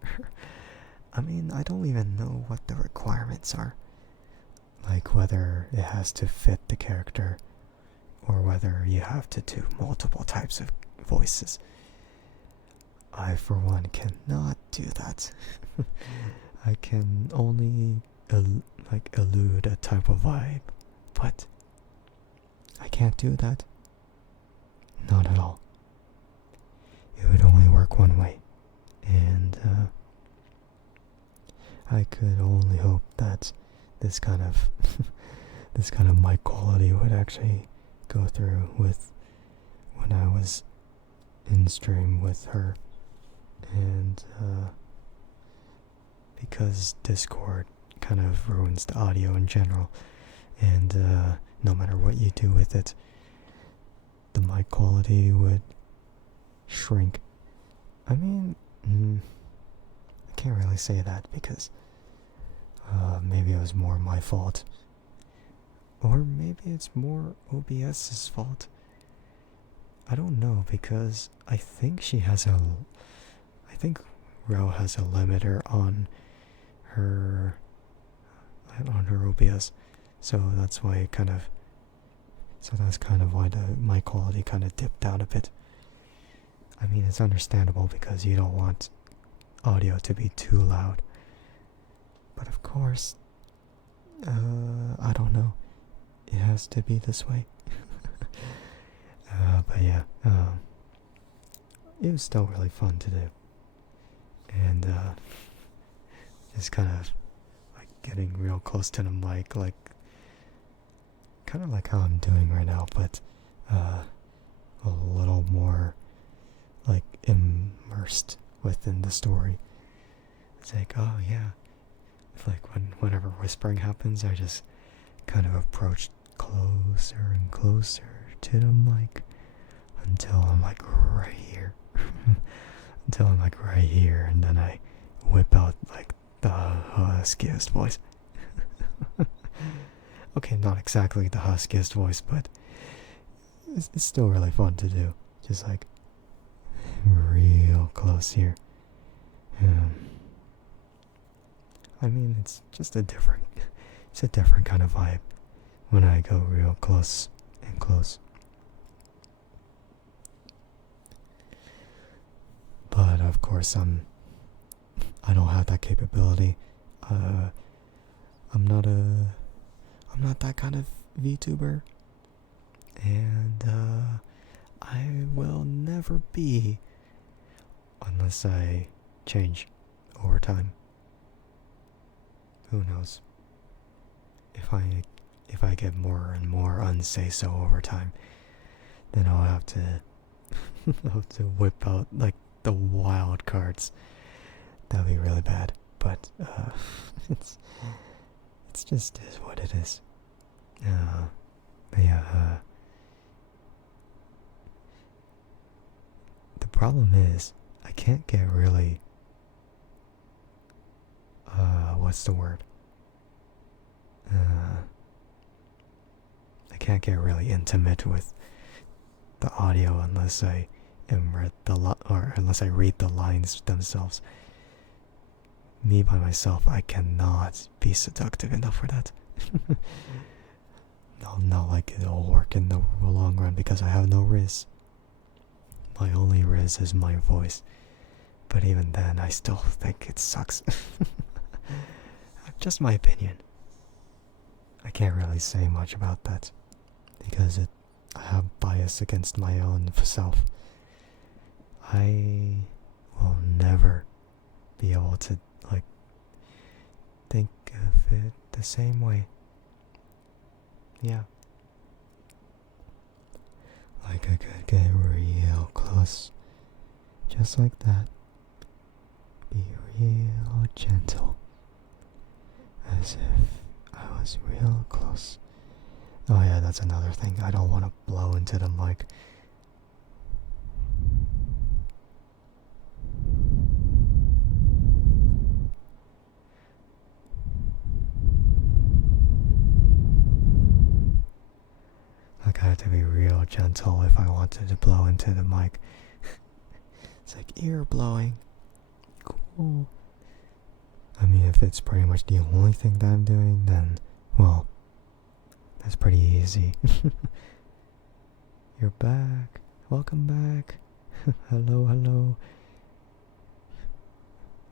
I mean, I don't even know what the requirements are. Like whether it has to fit the character or whether you have to do multiple types of voices. I, for one, cannot do that. I can only elude a type of vibe, but I can't do that. Not at all. It would only work one way, and I could only hope that this kind of mic quality would actually go through with when I was in stream with her, and because Discord kind of ruins the audio in general, and no matter what you do with it, the mic quality would shrink. I mean, I can't really say that because maybe it was more my fault, or maybe it's more OBS's fault. I don't know, because I think Ro has a limiter on her OBS, so that's why that's kind of why my quality kind of dipped out a bit. I mean, it's understandable because you don't want audio to be too loud. But of course, I don't know. It has to be this way. But yeah, it was still really fun to do. And just kind of like getting real close to the mic, like kind of like how I'm doing right now, but a little more like immersed within the story. It's like, oh yeah, it's like whenever whispering happens, I just kind of approach closer and closer to the mic until I'm like right here. Until I'm like right here, and then I whip out like the huskiest voice. Okay, not exactly the huskiest voice, but it's still really fun to do. Just like real close here. I mean, it's a different kind of vibe when I go real close and close. But of course, I don't have that capability. I'm not that kind of VTuber, and I will never be unless I change over time. Who knows? If I get more and more unsay-so over time, then I'll have to whip out like the wild cards. That'd be really bad, but it's just is what it is. But yeah, the problem is I can't get really what's the word? I can't get really intimate with the audio unless I unless I read the lines themselves. Me by myself, I cannot be seductive enough for that. Not like it'll work in the long run because I have no riz. My only riz is my voice. But even then, I still think it sucks. Just my opinion. I can't really say much about that because I have bias against my own self. I will never be able to like think of it the same way. Yeah. Like I could get real close, just like that. Be real gentle, as if I was real close. Oh yeah, that's another thing. I don't want to blow into the mic. Like I have to be real gentle if I wanted to blow into the mic. It's like ear blowing. Cool. I mean, if it's pretty much the only thing that I'm doing, then, well, that's pretty easy. You're back. Welcome back. Hello, hello.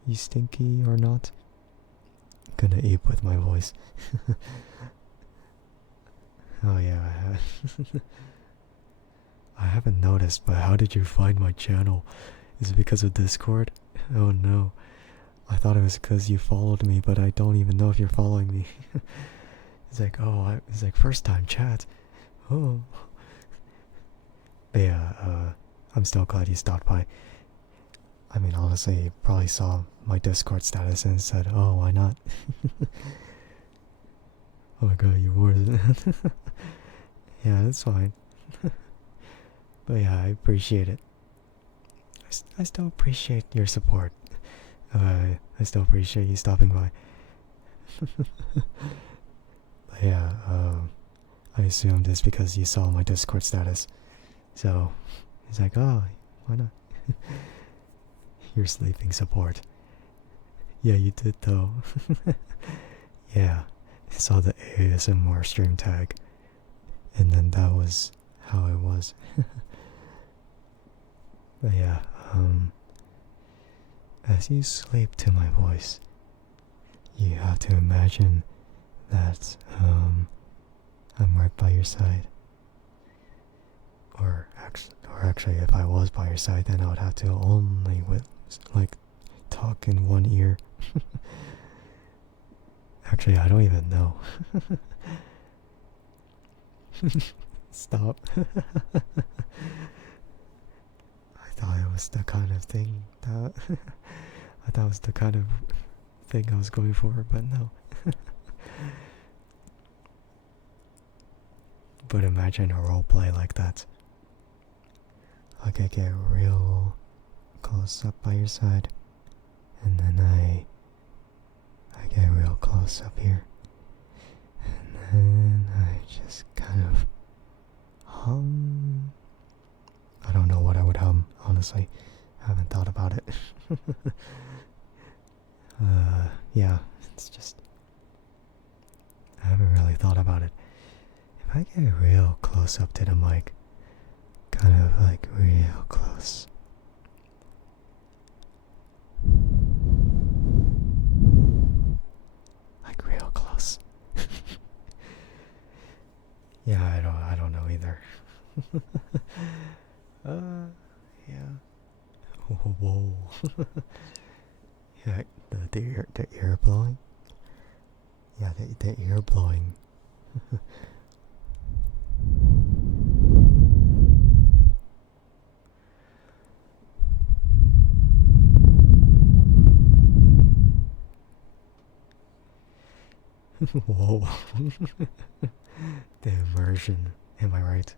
You stinky or not? I'm gonna eat with my voice. Oh yeah, I haven't noticed, but how did you find my channel? Is it because of Discord? Oh no. I thought it was because you followed me, but I don't even know if you're following me. It's like, oh, it's like first time chat. Oh. But yeah, I'm still glad you stopped by. I mean, honestly, you probably saw my Discord status and said, oh, why not? Oh my god, you wore it. Yeah, that's fine. But yeah, I appreciate it. I still appreciate your support. I still appreciate you stopping by. But yeah, I assumed it's because you saw my Discord status. So, he's like, oh, why not? Your sleeping support. Yeah, you did though. Yeah, I saw the ASMR stream tag. And then that was how it was. But yeah, as you sleep to my voice, you have to imagine that I'm right by your side. Or actually, if I was by your side, then I would have to only like talk in one ear. Actually, I don't even know. Stop. I thought it was the kind of thing that I thought it was the kind of thing I was going for, but no. But imagine a role play like that. Like I get real close up by your side, and then I get real close up here, and then I just kind of hum. I don't know what I would hum, honestly. I haven't thought about it. Yeah, it's just I haven't really thought about it. If I get real close up to the mic, kind of like real close. Like real close. Yeah, I don't know either. Yeah. Whoa. Yeah, the ear blowing. Yeah, the ear blowing. Whoa. The immersion. Am I right?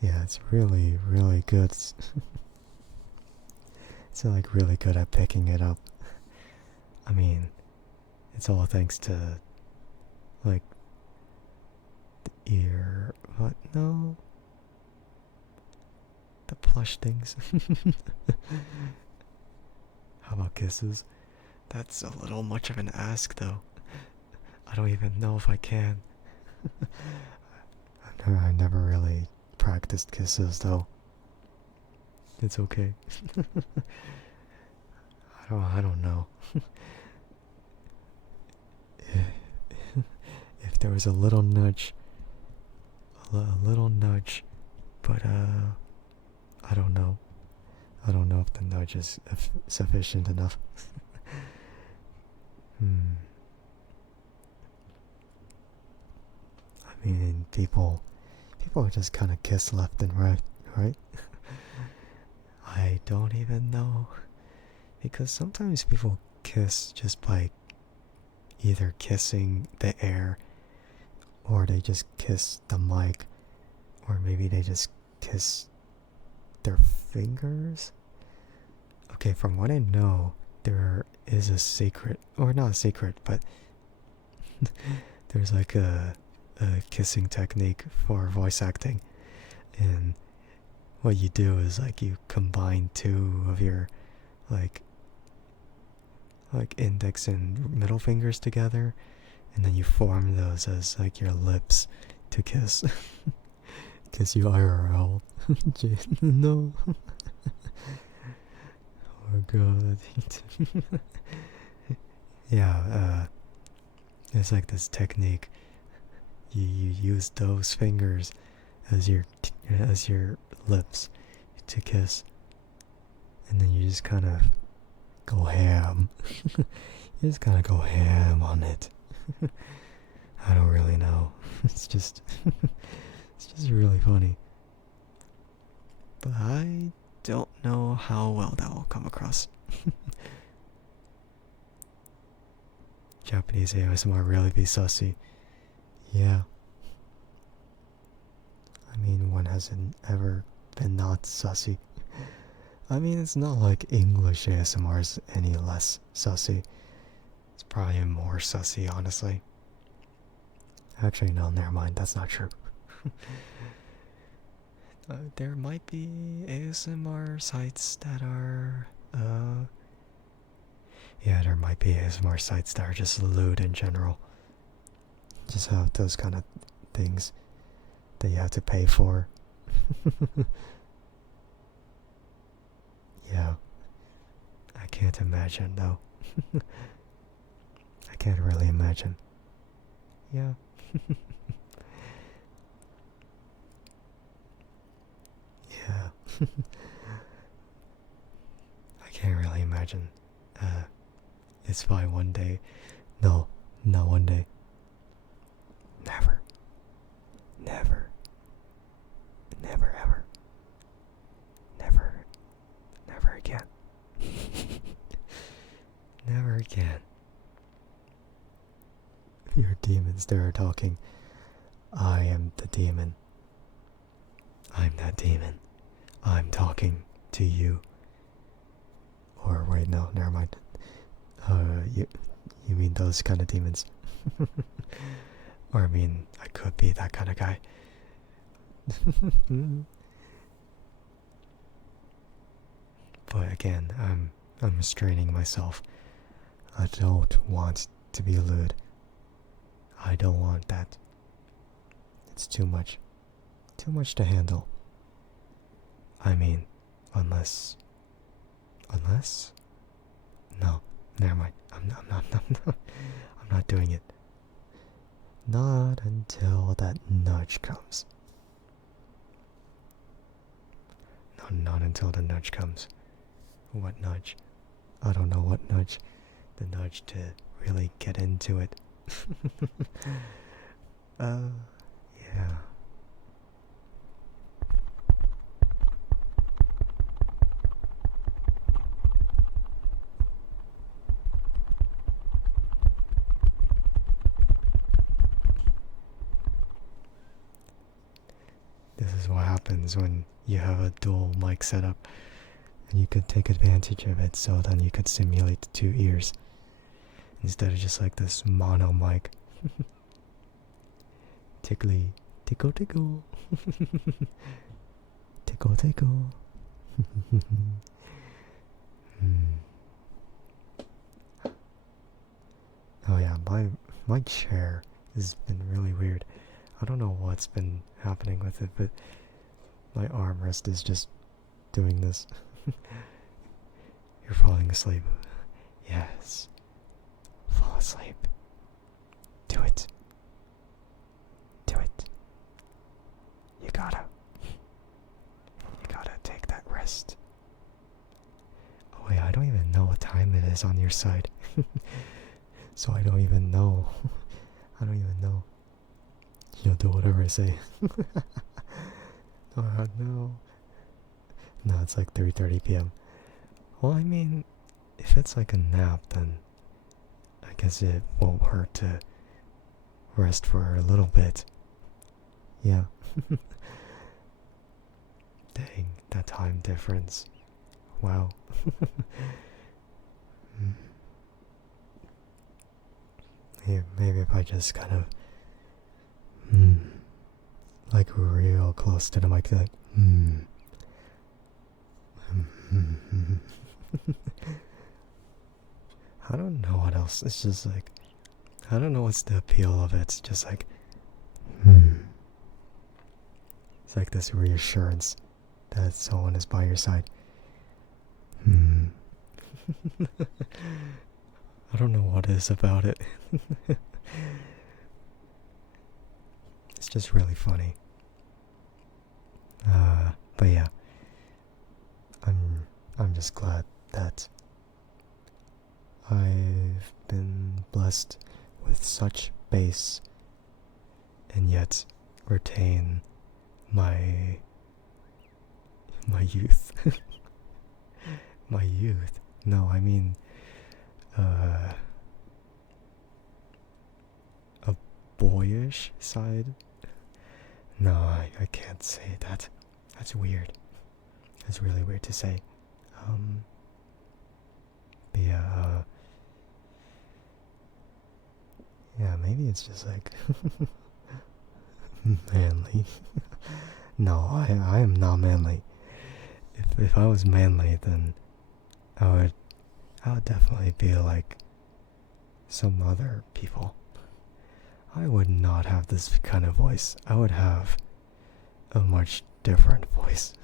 Yeah, it's really, really good. It's like really good at picking it up. I mean, it's all thanks to like the ear. What? No. The plush things. How about kisses? That's a little much of an ask, though. I don't even know if I can. I never really practiced kisses, though. It's okay. I don't know. If there was a little nudge, but I don't know. I don't know if the nudge is sufficient enough. I mean, people just kind of kiss left and right? I don't even know. Because sometimes people kiss just by either kissing the air, or they just kiss the mic, or maybe they just kiss their fingers. Okay, from what I know, there is a secret, or not a secret, but there's like a kissing technique for voice acting, and what you do is like you combine two of your like index and middle fingers together, and then you form those as like your lips to kiss. Kiss you IRL. No. Oh god. Yeah, it's like this technique. You use those fingers as your lips to kiss, and then you just kind of go ham. You just kind of go ham on it. I don't really know. It's just really funny. But I don't know how well that will come across. Japanese ASMR really be sussy. Yeah. I mean, one hasn't ever been not sussy. I mean, it's not like English ASMR is any less sussy. It's probably more sussy, honestly. Actually, no, never mind. That's not true. There might be ASMR sites that are, yeah, there might be ASMR sites that are just lewd in general. Just have those kind of things that you have to pay for. Yeah, I can't imagine though. I can't really imagine. Yeah. Yeah. I can't really imagine. Uh, it's fine one day. No, not one day. Never. Never. Never ever. Never. Never again. Never again. Your demons there are talking. I am the demon. I'm that demon. I'm talking to you. Or wait, no, never mind. You mean those kind of demons? Or I mean, I could be that kind of guy. But again, I'm restraining myself. I don't want to be lewd. I don't want that. It's too much. Too much to handle. I mean, unless... No, never mind. I'm not doing it. Not until that nudge comes. No, not until the nudge comes. What nudge? I don't know what nudge. The nudge to really get into it. Yeah. This is what happens when you have a dual mic setup, and you could take advantage of it so then you could simulate 2 ears instead of just like this mono mic. Tickly, tickle tickle. Tickle tickle. Oh yeah, my chair has been really weird. I don't know what's been happening with it, but my armrest is just doing this. You're falling asleep. Yes. Fall asleep. Do it. Do it. You gotta take that rest. Oh wait, I don't even know what time it is on your side. So I don't even know. I don't even know. You'll do whatever I say. Oh no. No, it's like 3:30 p.m. Well, I mean, if it's like a nap, then I guess it won't hurt to rest for a little bit. Yeah. Dang, that time difference. Wow. Maybe if I just kind of like real close to the mic, like I don't know what else. It's just like I don't know what's the appeal of it. It's just like it's like this reassurance that someone is by your side. I don't know what it is about it. It's just really funny. But yeah, I'm just glad that I've been blessed with such bass and yet retain my youth. My youth. No, I mean a boyish side. No, I can't say that. That's weird. That's really weird to say. But yeah, yeah, maybe it's just like manly. No, I am not manly. If I was manly, then I would definitely be like some other people. I would not have this kind of voice. I would have a much different voice.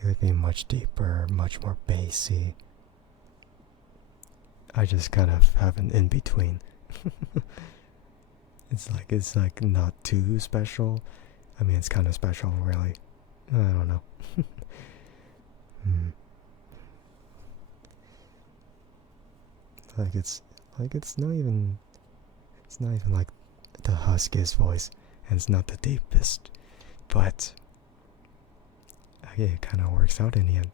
It would be much deeper, much more bassy. I just kind of have an in between. It's like not too special. I mean, it's kind of special, really. I don't know. Hmm. Like it's not even like the huskiest voice, and it's not the deepest, but it kind of works out in the end.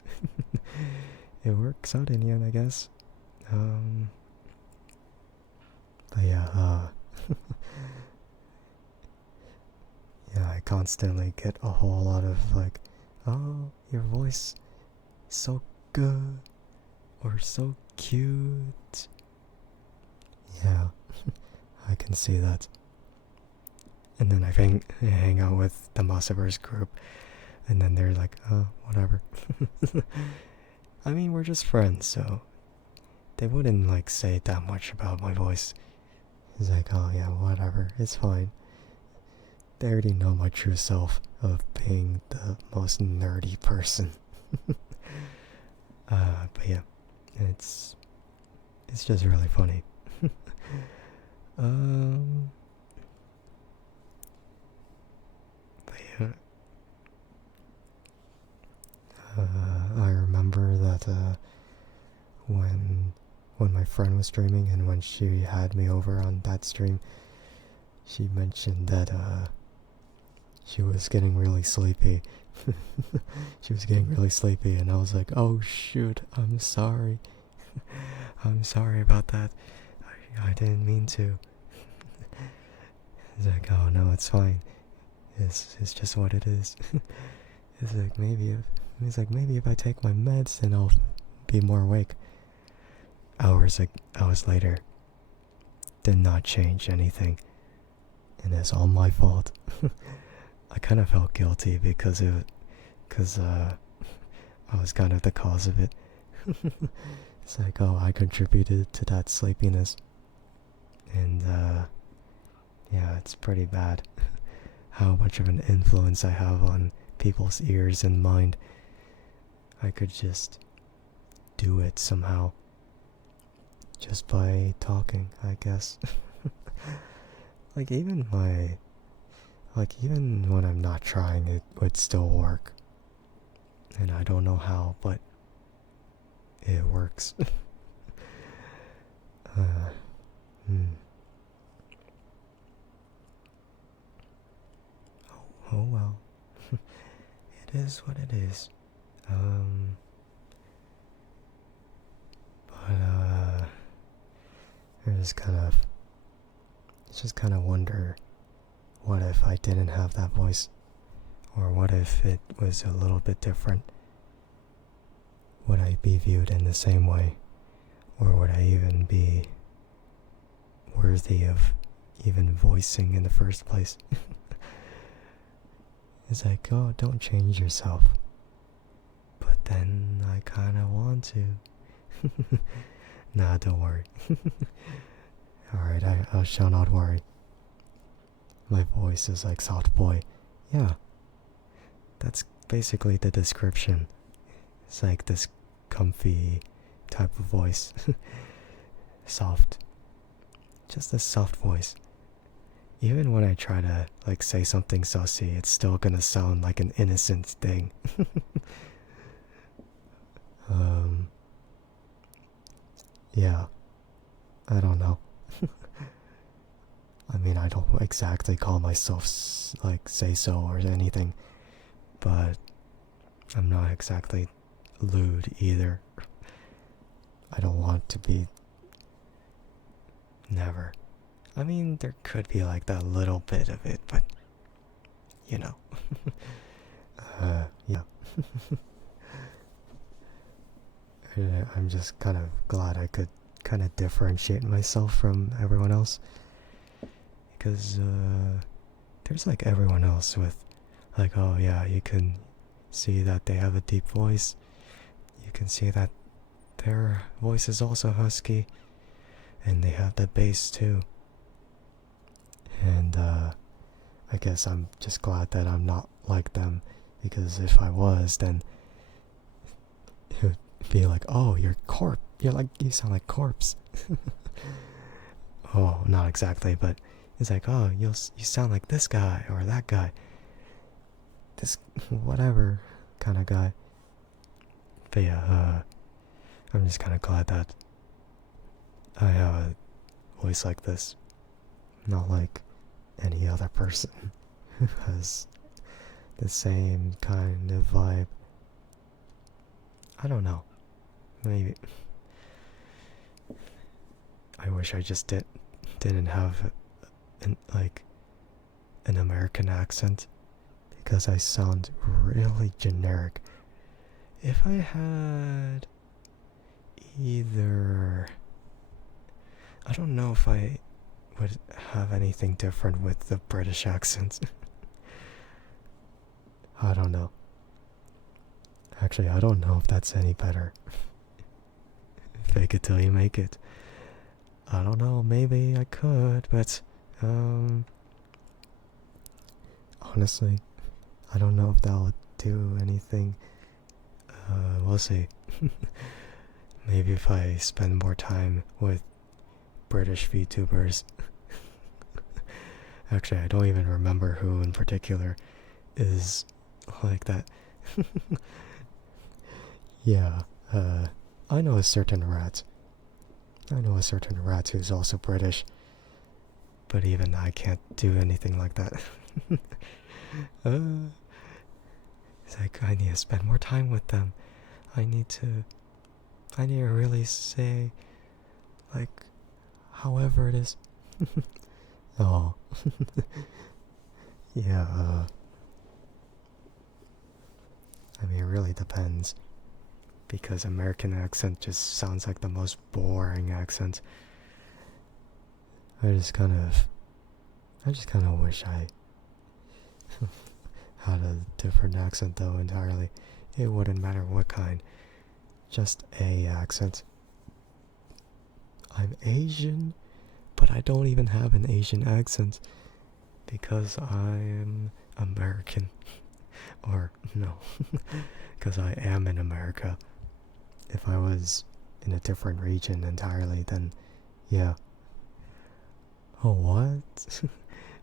It works out in the end, I guess. Um, but yeah, yeah, I constantly get a whole lot of like, oh, your voice is so good or so cute. Yeah, I can see that. And then I hang out with the Mossiverse group, and then they're like, oh, whatever. I mean, we're just friends, so they wouldn't like say that much about my voice. He's like, oh yeah, whatever, it's fine. They already know my true self of being the most nerdy person. But yeah, it's just really funny. um, but yeah, I remember that when my friend was streaming and when she had me over on that stream, she mentioned that she was getting really sleepy. She was getting really sleepy, and I was like, oh shoot, I'm sorry. I'm sorry about that. I didn't mean to. He's like, oh no, it's fine. It's just what it is. He's like, maybe if I take my meds, then I'll be more awake. Hours later, did not change anything, and it's all my fault. I kind of felt guilty because I was kind of the cause of it. It's like, oh, I contributed to that sleepiness, and yeah, it's pretty bad how much of an influence I have on people's ears and mind. I could just do it somehow, just by talking, I guess. like even when I'm not trying, it would still work, and I don't know how, but it works. uh, hmm. Oh well. It is what it is. But I just kind of wonder, what if I didn't have that voice? Or what if it was a little bit different? Would I be viewed in the same way? Or would I even be worthy of even voicing in the first place? It's like, oh, don't change yourself. But then I kinda want to. Nah, don't worry. Alright, I shall not worry. My voice is like soft boy. Yeah, that's basically the description. It's like this comfy type of voice. Soft. Just a soft voice. Even when I try to like say something sussy, it's still gonna sound like an innocent thing. Yeah, I don't know. I mean, I don't exactly call myself like say so or anything, but I'm not exactly lewd either. I don't want to be. Never. I mean, there could be like that little bit of it, but you know. Yeah. I'm just kind of glad I could kind of differentiate myself from everyone else, because there's like everyone else with like, oh yeah, you can see that they have a deep voice, you can see that their voice is also husky, and they have the bass too. And I guess I'm just glad that I'm not like them, because if I was, then be like, oh, you're like, you sound like corpse. Oh, not exactly, but it's like, oh, you sound like this guy or that guy, this whatever kind of guy. But yeah, I'm just kind of glad that I have a voice like this, not like any other person who has the same kind of vibe. I don't know. Maybe I wish I just didn't have an American accent, because I sound really generic. If I had either, I don't know if I would have anything different with the British accent. I don't know. Actually, I don't know if that's any better. Fake it till you make it. I don't know, maybe I could, but honestly, I don't know if that'll do anything. We'll see. Maybe if I spend more time with British VTubers. Actually, I don't even remember who in particular is like that. Yeah, I know a certain rat. I know a certain rat who's also British, but even I can't do anything like that. It's like, I need to spend more time with them. I need to really say, like, however it is. Oh. Yeah, I mean, it really depends. Because American accent just sounds like the most boring accent. I just kind of wish I had a different accent though entirely. It wouldn't matter what kind. Just a accent. I'm Asian, but I don't even have an Asian accent because I'm American. Or no, because I am in America. If I was in a different region entirely, then yeah. Oh, what?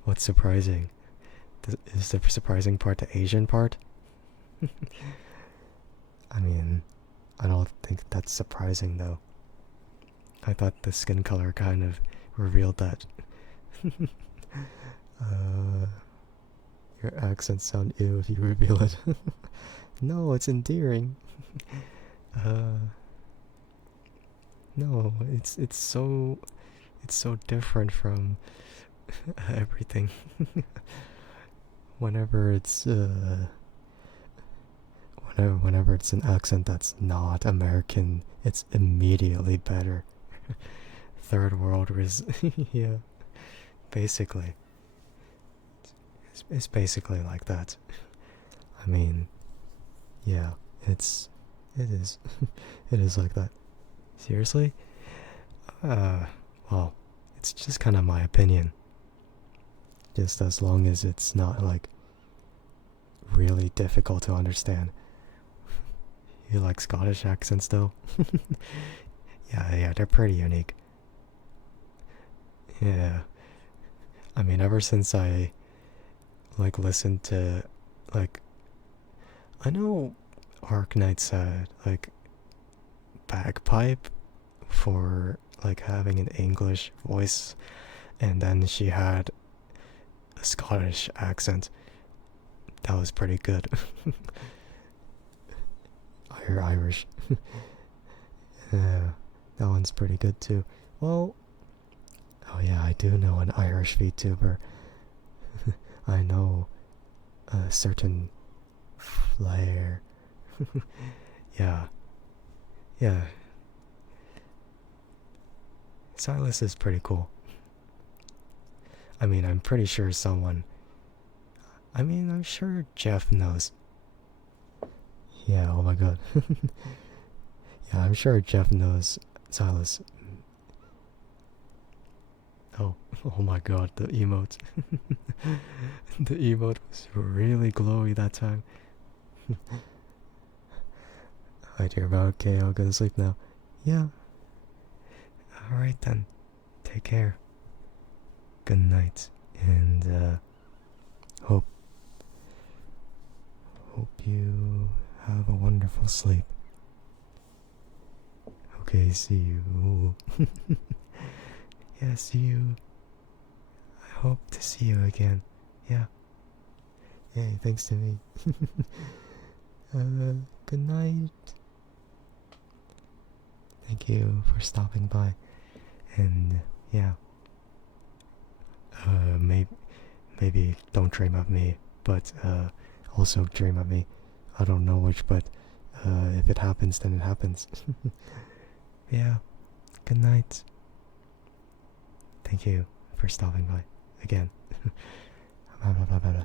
What's surprising? Is the surprising part the Asian part? I mean, I don't think that's surprising though. I thought the skin color kind of revealed that. Your accents sound ew if you reveal it. No, it's endearing. No, it's so different from everything. Whenever it's whenever it's an accent that's not American, it's immediately better. Third world yeah, basically. It's basically like that. I mean, yeah, it is it is like that. Seriously? Well, it's just kind of my opinion. Just as long as it's not like really difficult to understand. You like Scottish accents though? Yeah, they're pretty unique. Yeah. I mean, ever since I like listened to like, I know Arknight said like bagpipe for like having an English voice, and then she had a Scottish accent. That was pretty good. Irish. Yeah, that one's pretty good too. Well, oh yeah, I do know an Irish VTuber. I know a certain flair. Yeah, yeah. Silas is pretty cool. I mean, I'm pretty sure someone. I mean, I'm sure Jeff knows. Yeah, oh my god. Yeah, I'm sure Jeff knows Silas. Oh, oh my god, the emote. The emote was really glowy that time. Alright, you're about okay, I'll go to sleep now. Yeah. Alright then. Take care. Good night. And hope you have a wonderful sleep. Okay, see you. Yeah, see you. I hope to see you again. Yeah. Hey, thanks to me. Good night. Thank you for stopping by. And yeah, maybe don't dream of me, but also dream of me. I don't know which, but if it happens, then it happens. Yeah. Good night. Thank you for stopping by again. Blah, blah, blah, blah, blah.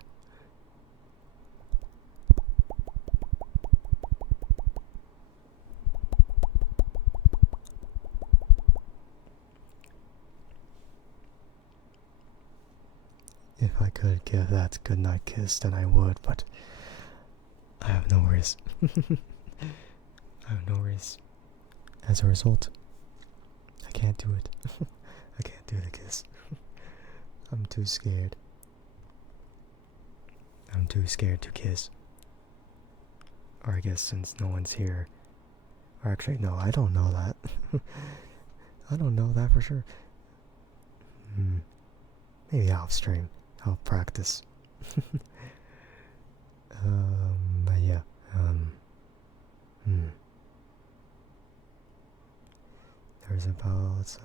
If I could give that goodnight kiss, then I would, but I have no worries. I have no worries. As a result, I can't do it. I can't do the kiss. I'm too scared. I'm too scared to kiss. Or I guess since no one's here. Or actually, no, I don't know that. I don't know that for sure. Maybe off stream. I'll practice. But yeah. There's about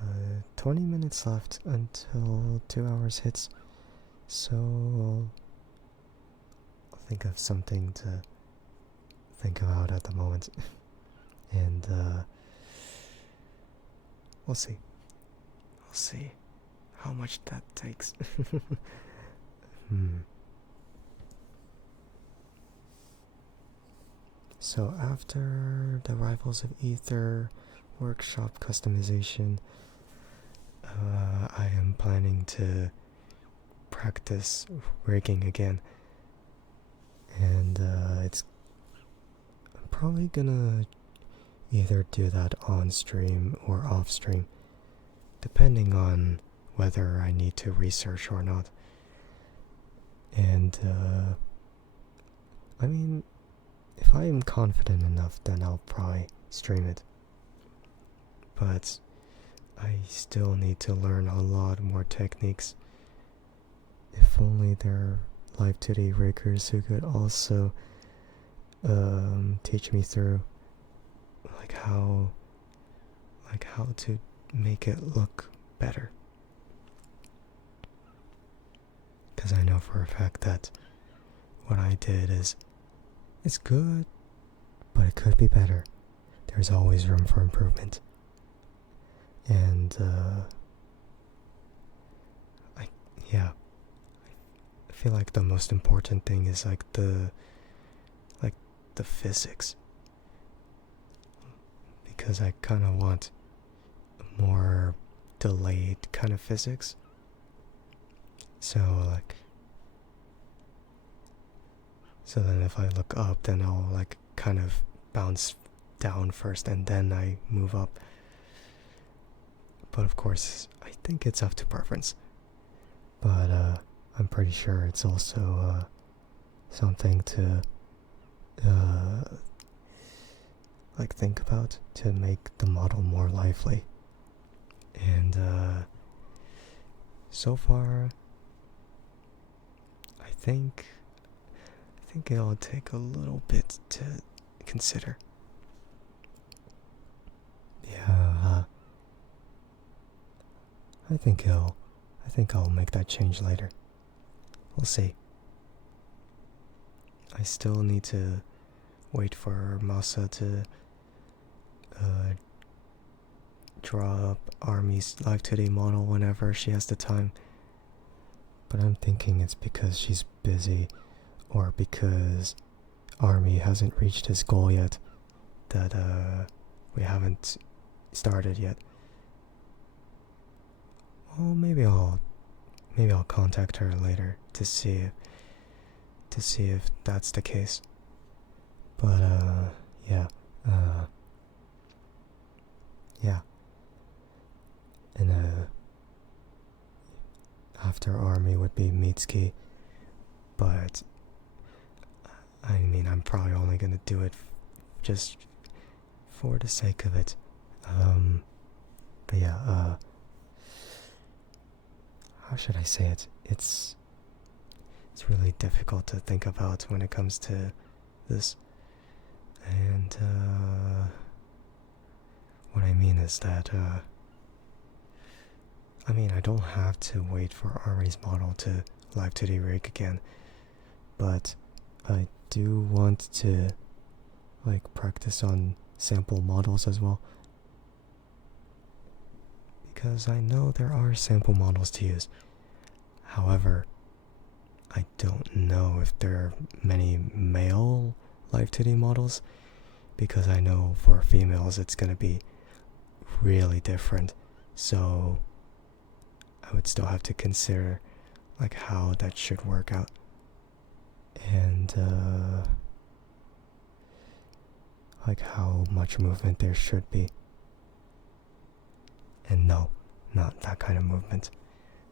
20 minutes left until 2 hours hits. So I'll think of something to think about at the moment. And we'll see. We'll see how much that takes. So after the Rivals of Ether workshop customization, I am planning to practice rigging again. And it's I'm probably gonna either do that on stream or off stream, depending on whether I need to research or not. And I mean, if I am confident enough, then I'll probably stream it. But I still need to learn a lot more techniques. If only there are live 2D riggers who could also teach me through how to make it look better. Because I know for a fact that what I did it's good, but it could be better. There's always room for improvement. And I feel like the most important thing is the physics, because I kind of want more delayed kind of physics. So then if I look up, then I'll kind of bounce down first and then I move up. But of course, I think it's up to preference. But I'm pretty sure it's also something to think about to make the model more lively. And so far, I think it'll take a little bit to consider. Yeah, I think I'll make that change later. We'll see. I still need to wait for Masa to draw up Army's live 2D model whenever she has the time. But I'm thinking it's because she's busy, or because Army hasn't reached his goal yet, that we haven't started yet. Well, maybe I'll contact her later to see if that's the case. But yeah, uh, yeah, and after army would be Mitsuki, but I mean, I'm probably only gonna do it just for the sake of it. But yeah, how should I say it? It's really difficult to think about when it comes to this. And what I mean is that I mean, I don't have to wait for Army's model to live 2D rig again, but I do want to like practice on sample models as well, because I know there are sample models to use. However, I don't know if there are many male live 2D models, because I know for females it's gonna be really different. So I would still have to consider like how that should work out. And like how much movement there should be. And no, not that kind of movement.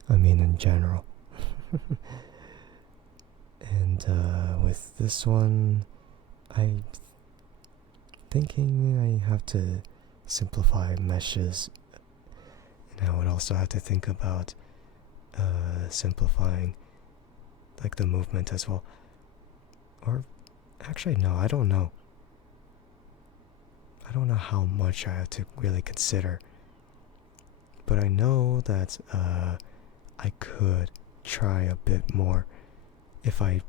I mean in general. And with this one, I'm thinking I have to simplify meshes, and I would also have to think about simplifying like the movement as well. Or actually no, I don't know. I don't know how much I have to really consider. But I know that I could try a bit more if I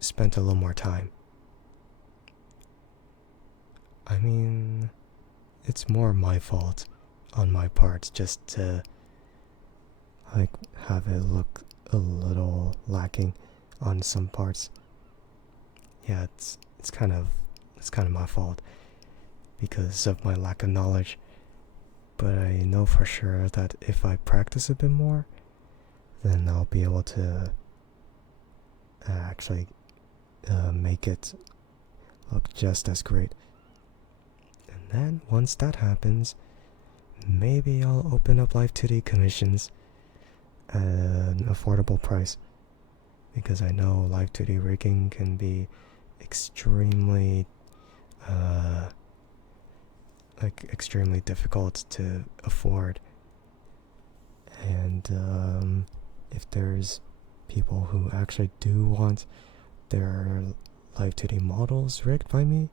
spent a little more time. I mean, it's more my fault on my part just to like have it look a little lacking on some parts. Yeah, it's kind of my fault because of my lack of knowledge. But I know for sure that if I practice a bit more, then I'll be able to actually make it look just as great. And then once that happens, maybe I'll open up Live 2D commissions at an affordable price, because I know Live 2D rigging can be extremely extremely difficult to afford. And if there's people who actually do want their Live 2D models rigged by me,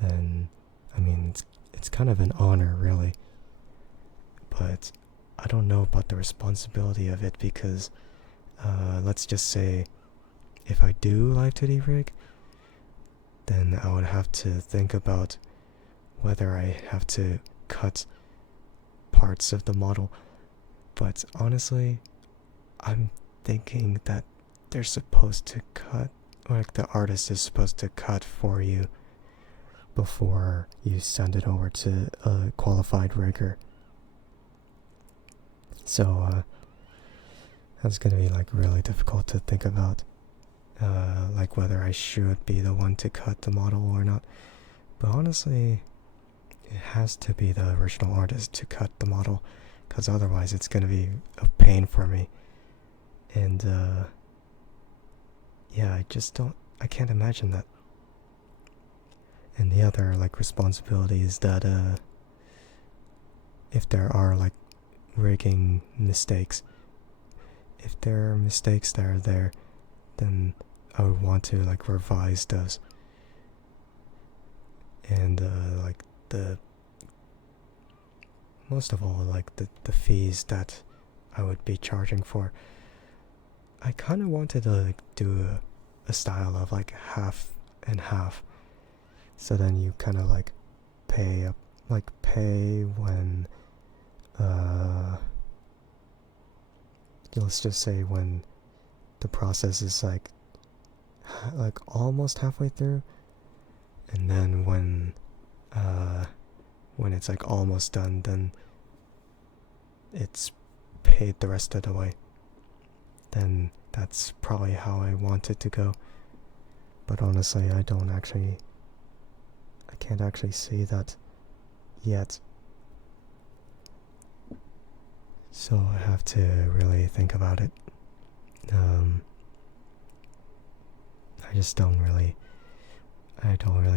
then I mean it's kind of an honor, really. But I don't know about the responsibility of it, because let's just say if I do Live 2D rig, then I would have to think about whether I have to cut parts of the model. But honestly, I'm thinking that they're supposed to cut, or like the artist is supposed to cut for you before you send it over to a qualified rigger. So that's gonna be like really difficult to think about, like whether I should be the one to cut the model or not. But honestly, it has to be the original artist to cut the model, because otherwise it's gonna be a pain for me. And yeah, I can't imagine that. And the other like responsibility is that if there are like rigging mistakes, if there are mistakes that are there, then I would want to like revise those. And like the most of all, like the fees that I would be charging for, I kind of wanted to like do a style of like half and half. So then you kind of like pay when let's just say when the process is like almost halfway through, and then when it's like almost done, then it's paid the rest of the way. Then that's probably how I want it to go. But honestly, I can't actually see that yet. So I have to really think about it. I just don't really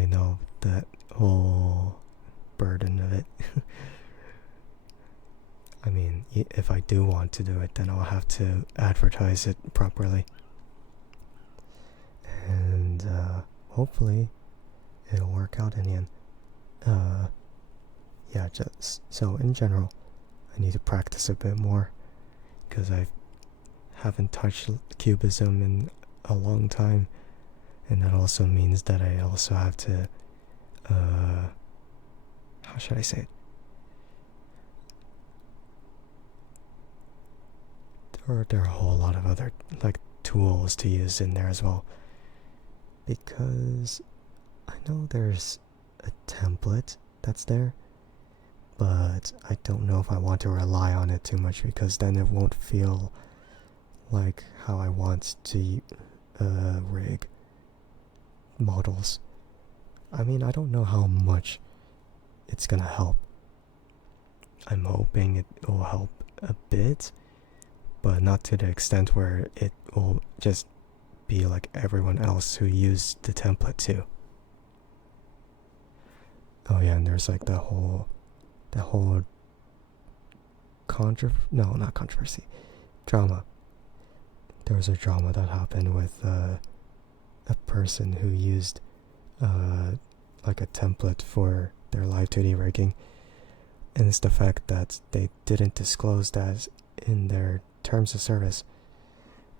know that whole burden of it. I mean, if I do want to do it, then I'll have to advertise it properly. And hopefully it'll work out in the end. Yeah, just so in general, I need to practice a bit more because I haven't touched cubism in a long time, and that also means that I also have to, how should I say it? There are a whole lot of other like tools to use in there as well, because I know there's a template that's there, but I don't know if I want to rely on it too much because then it won't feel like how I want to rig models. I mean, I don't know how much it's gonna help. I'm hoping it will help a bit, but not to the extent where it will just be like everyone else who used the template too. Oh yeah, and there's like that whole not controversy, drama. There was a drama that happened with a person who used like a template for their live 2D rigging, and it's the fact that they didn't disclose that in their terms of service,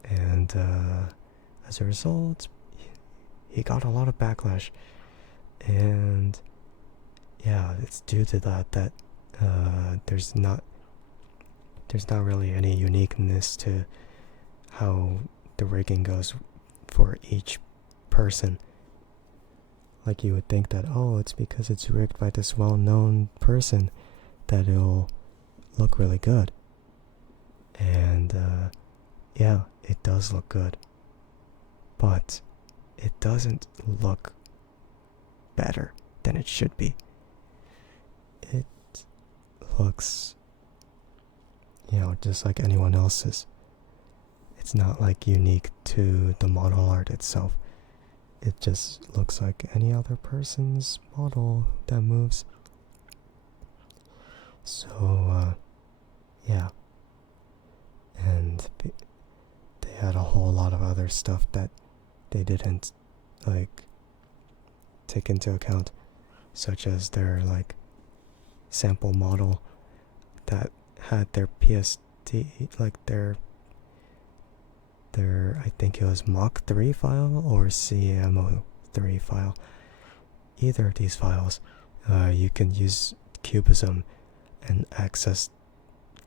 and as a result, he got a lot of backlash. And yeah, it's due to that there's not really any uniqueness to how the rigging goes for each person. Like you would think that, oh, it's because it's rigged by this well-known person that it'll look really good. And yeah, it does look good, but it doesn't look better than it should be. It looks, just like anyone else's. It's not like unique to the model art itself. It just looks like any other person's model that moves. So, yeah. And they had a whole lot of other stuff that they didn't, take into account, such as their, sample model that had their PSD, their I think it was Mach 3 file or CMO3 file. Either of these files, you can use Cubism and access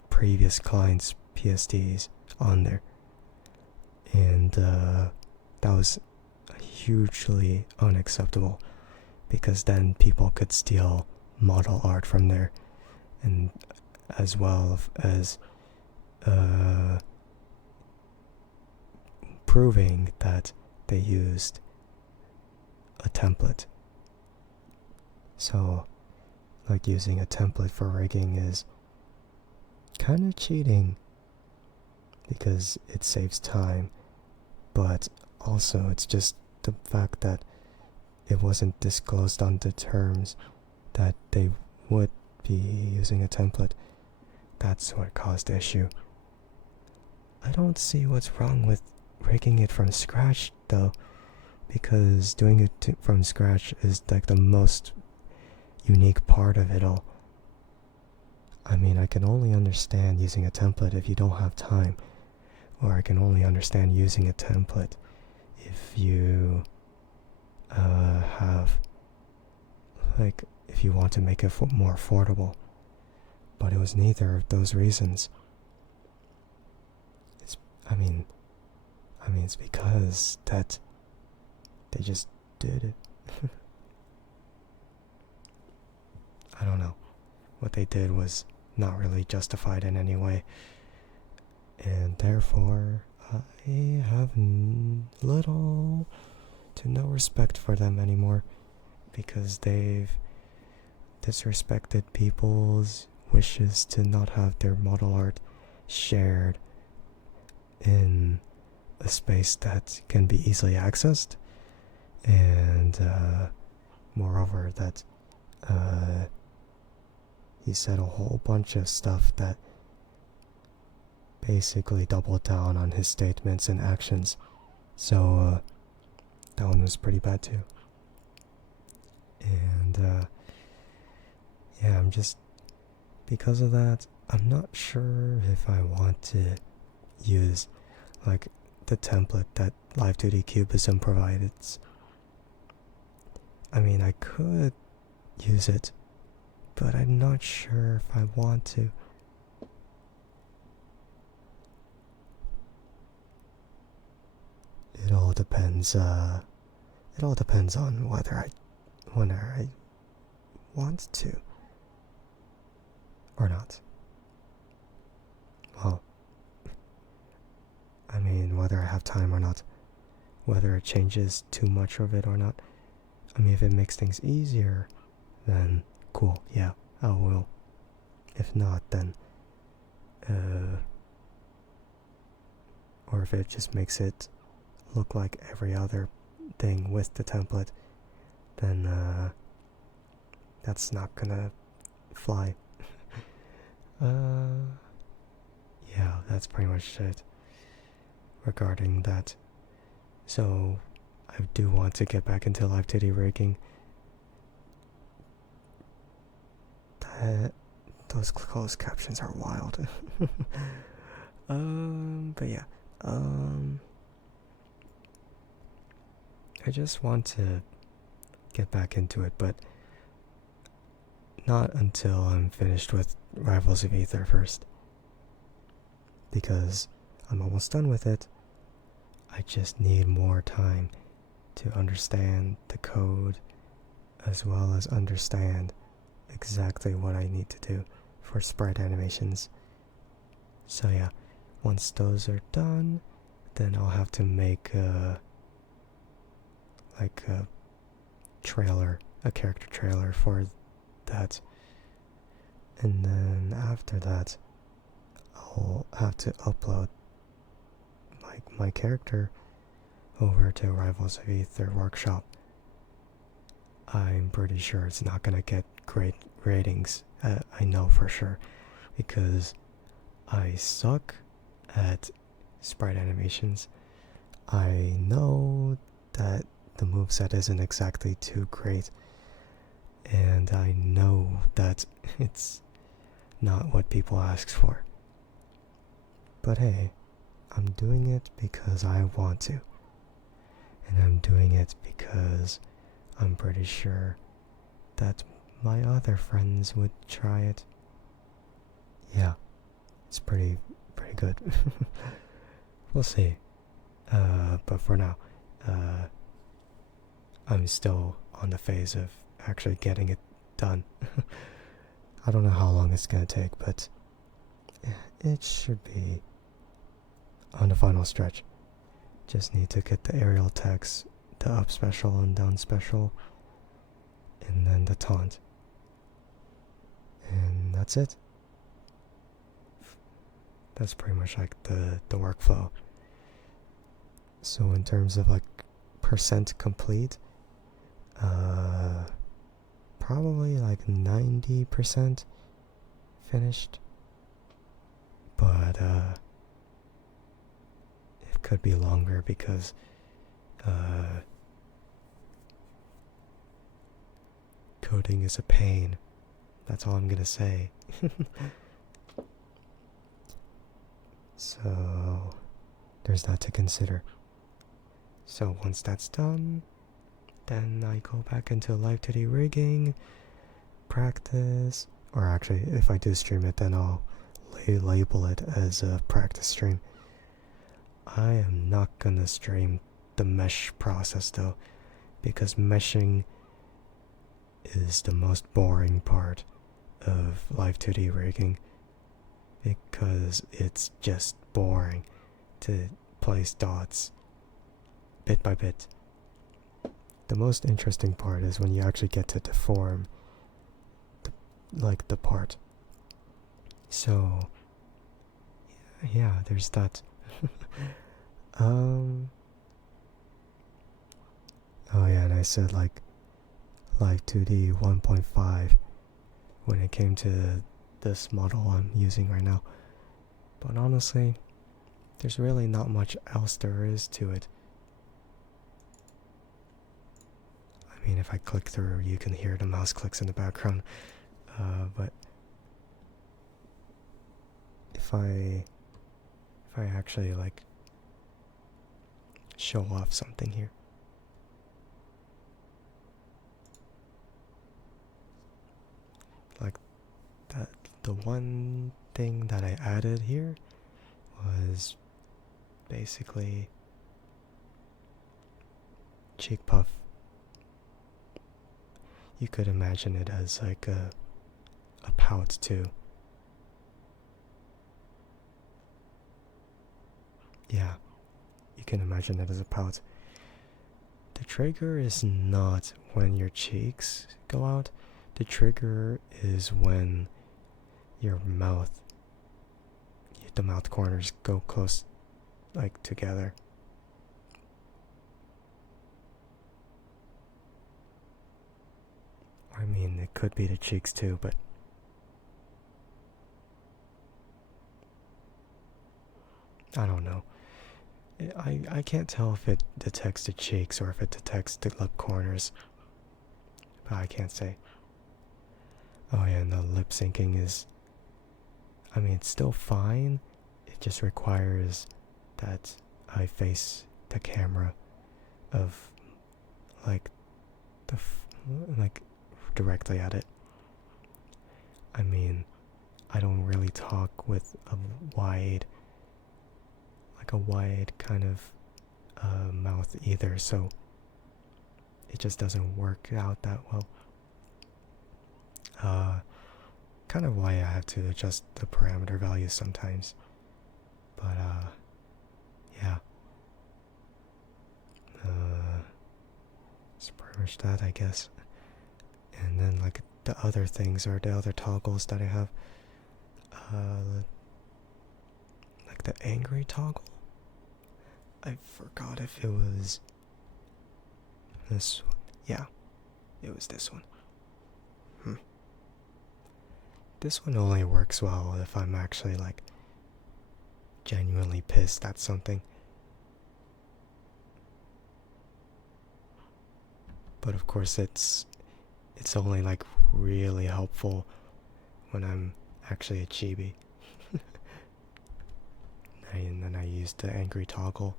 previous clients' PSDs on there. And that was hugely unacceptable, because then people could steal model art from there, and as well as proving that they used a template. So, using a template for rigging is kind of cheating because it saves time, but also it's just the fact that it wasn't disclosed on the terms that they would be using a template. That's what caused the issue. I don't see what's wrong with rigging it from scratch though, because doing it from scratch is the most unique part of it all. I mean, I can only understand using a template if you don't have time, or I can only understand using a template if you have if you want to make it more affordable. But it was neither of those reasons. It's because that they just did it. I don't know. What they did was not really justified in any way, and therefore I have little to no respect for them anymore, because they've disrespected people's wishes to not have their model art shared in a space that can be easily accessed, and moreover that he said a whole bunch of stuff that basically doubled down on his statements and actions. So that one was pretty bad too. And yeah, I'm just, because of that, I'm not sure if I want to use like the template that Live2D Cubism provided. I mean, I could use it, but I'm not sure if I want to. It all depends. It all depends on whether I want to or not. Well, I mean, whether I have time or not, whether it changes too much of it or not. I mean, if it makes things easier, then cool, yeah, I will. If not, then, or if it just makes it look like every other thing with the template, then, that's not gonna fly. Yeah, that's pretty much it regarding that. So, I do want to get back into Live2D rigging. Those closed captions are wild. But yeah, I just want to get back into it, but not until I'm finished with Rivals of Aether first, because I'm almost done with it. I just need more time to understand the code, as well as understand exactly what I need to do for sprite animations. So yeah, once those are done, then I'll have to make a trailer, a character trailer for that. And then after that, I'll have to upload my character over to Rivals of Aether Workshop. I'm pretty sure it's not gonna get great ratings. I know for sure, because I suck at sprite animations. I know that the moveset isn't exactly too great, and I know that it's not what people ask for. But hey, I'm doing it because I want to. And I'm doing it because I'm pretty sure that my other friends would try it. Yeah, it's pretty good. We'll see. But for now, I'm still on the phase of actually getting it done. I don't know how long it's gonna take, but it should be on the final stretch. Just need to get the aerial text, the up special and down special, and then the taunt. And that's it. That's pretty much like the workflow. So in terms of like percent complete, probably like 90% finished. But it could be longer because coding is a pain. That's all I'm gonna say. So there's that to consider. So once that's done, then I go back into Live2D rigging, practice, or actually if I do stream it, then I'll label it as a practice stream. I am not gonna stream the mesh process though, because meshing is the most boring part of Live2D rigging, because it's just boring to place dots bit by bit. the most interesting part is when you actually get to deform the part. So yeah, there's that. um oh yeah, and I said like Live 2D 1.5 when it came to this model I'm using right now. But honestly, there's really not much else there is to it. I mean, if I click through, you can hear the mouse clicks in the background. But if I actually like show off something here, like that, the one thing that I added here was basically cheek puff. You could imagine it as like a pout too. Yeah, you can imagine it as a pout. The trigger is not when your cheeks go out. The trigger is when your mouth, the mouth corners go close, like together. I mean, it could be the cheeks too, but I don't know. I can't tell if it detects the cheeks or if it detects the lip corners. But I can't say. Oh yeah, and the lip syncing is, I mean, it's still fine. It just requires that I face the camera of like like directly at it. I mean, I don't really talk with a wide kind of mouth either, so it just doesn't work out that well. Kind of why I have to adjust the parameter values sometimes. But yeah. It's pretty much that, I guess. And then like the other things are the other toggles that I have. Like the angry toggle. I forgot if it was this one. Yeah, it was this one. This one only works well if I'm actually like genuinely pissed at something. But of course it's only like really helpful when I'm actually a chibi. And then I use the angry toggle.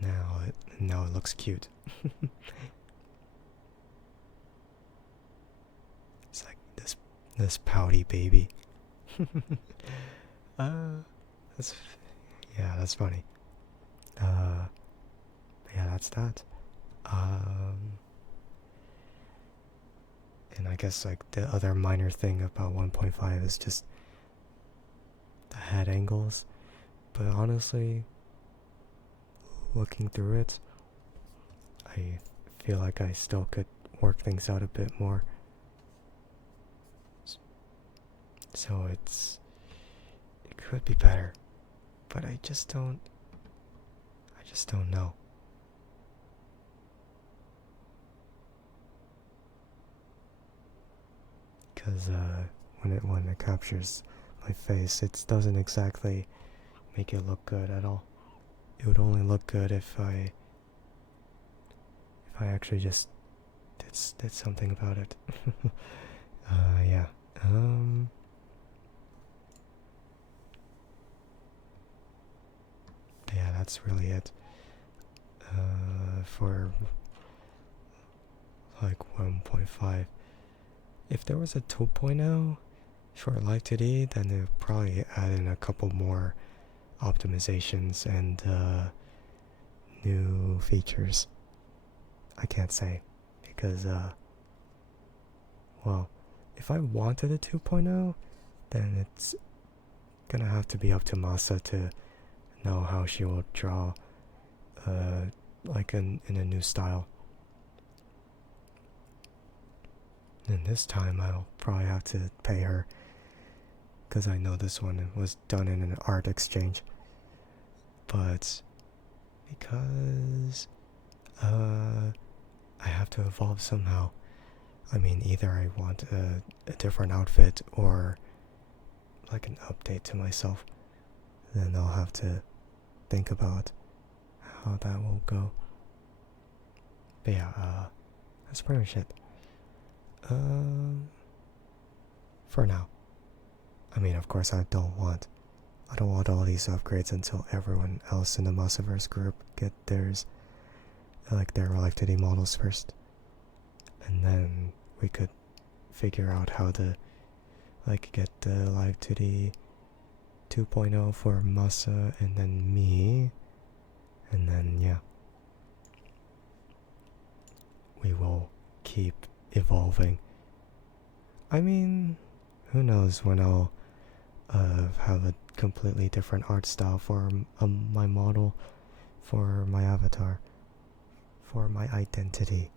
Now it looks cute. It's like this pouty baby. That's yeah, that's funny. Yeah, that's that. And I guess like the other minor thing about 1.5 is just the head angles. But honestly, looking through it, I feel like I still could work things out a bit more. So it could be better, but I just don't know. Because when it captures my face, it doesn't exactly make it look good at all. It would only look good if I actually just did something about it. Yeah. Yeah, that's really it. For like 1.5. If there was a 2.0 for Live 2D, then they would probably add in a couple more optimizations and new features. I can't say because well, if I wanted a 2.0, then it's gonna have to be up to Masa to know how she will draw like in a new style. And this time I'll probably have to pay her, because I know this one was done in an art exchange. But because I have to evolve somehow. I mean, either I want a different outfit or like an update to myself. Then I'll have to think about how that will go. But yeah, that's pretty much it. For now. I mean, of course, I don't want all these upgrades until everyone else in the Massiverse group get theirs, like their Electricity models first, and then we could figure out how to like get the Electricity 2.0 for Masa and then me, and then yeah, we will keep evolving. I mean, who knows when I'll have a completely different art style for my model, for my avatar, for my identity.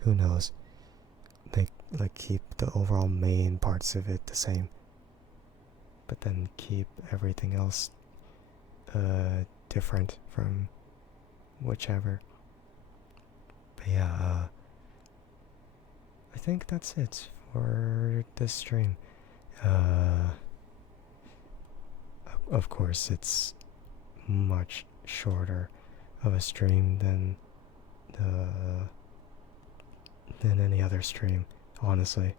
Who knows? They like keep the overall main parts of it the same, but then keep everything else different from whichever. But yeah, I think that's it for this stream. Of course, it's much shorter of a stream than any other stream, honestly.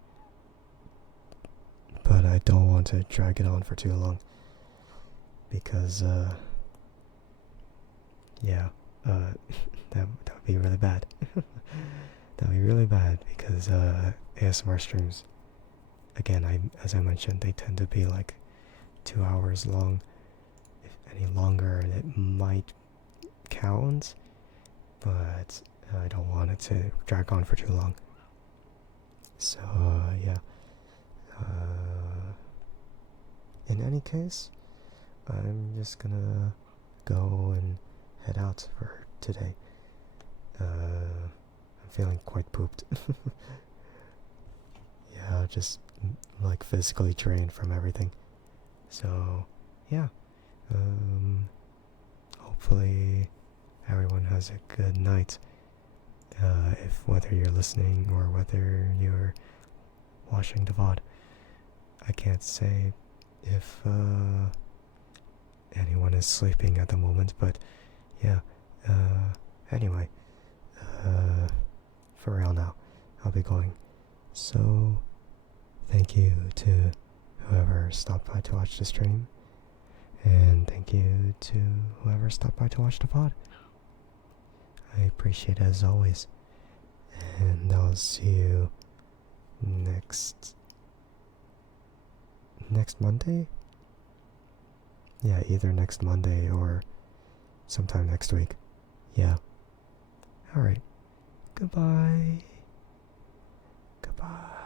But I don't want to drag it on for too long because yeah, that would be really bad. That would be really bad because ASMR streams, again, as I mentioned, they tend to be like 2 hours long. If any longer, it might count, but I don't want it to drag on for too long. So yeah. In any case, I'm just gonna go and head out for today. I'm feeling quite pooped. Yeah, just like physically drained from everything. So yeah, hopefully everyone has a good night. If whether you're listening or whether you're watching the VOD, I can't say if anyone is sleeping at the moment, but yeah. Anyway, for real now, I'll be going. So, thank you to whoever stopped by to watch the stream, and thank you to whoever stopped by to watch the VOD. I appreciate it as always, and I'll see you next Monday? Yeah, either next Monday or sometime next week. Yeah. Alright. Goodbye. Goodbye.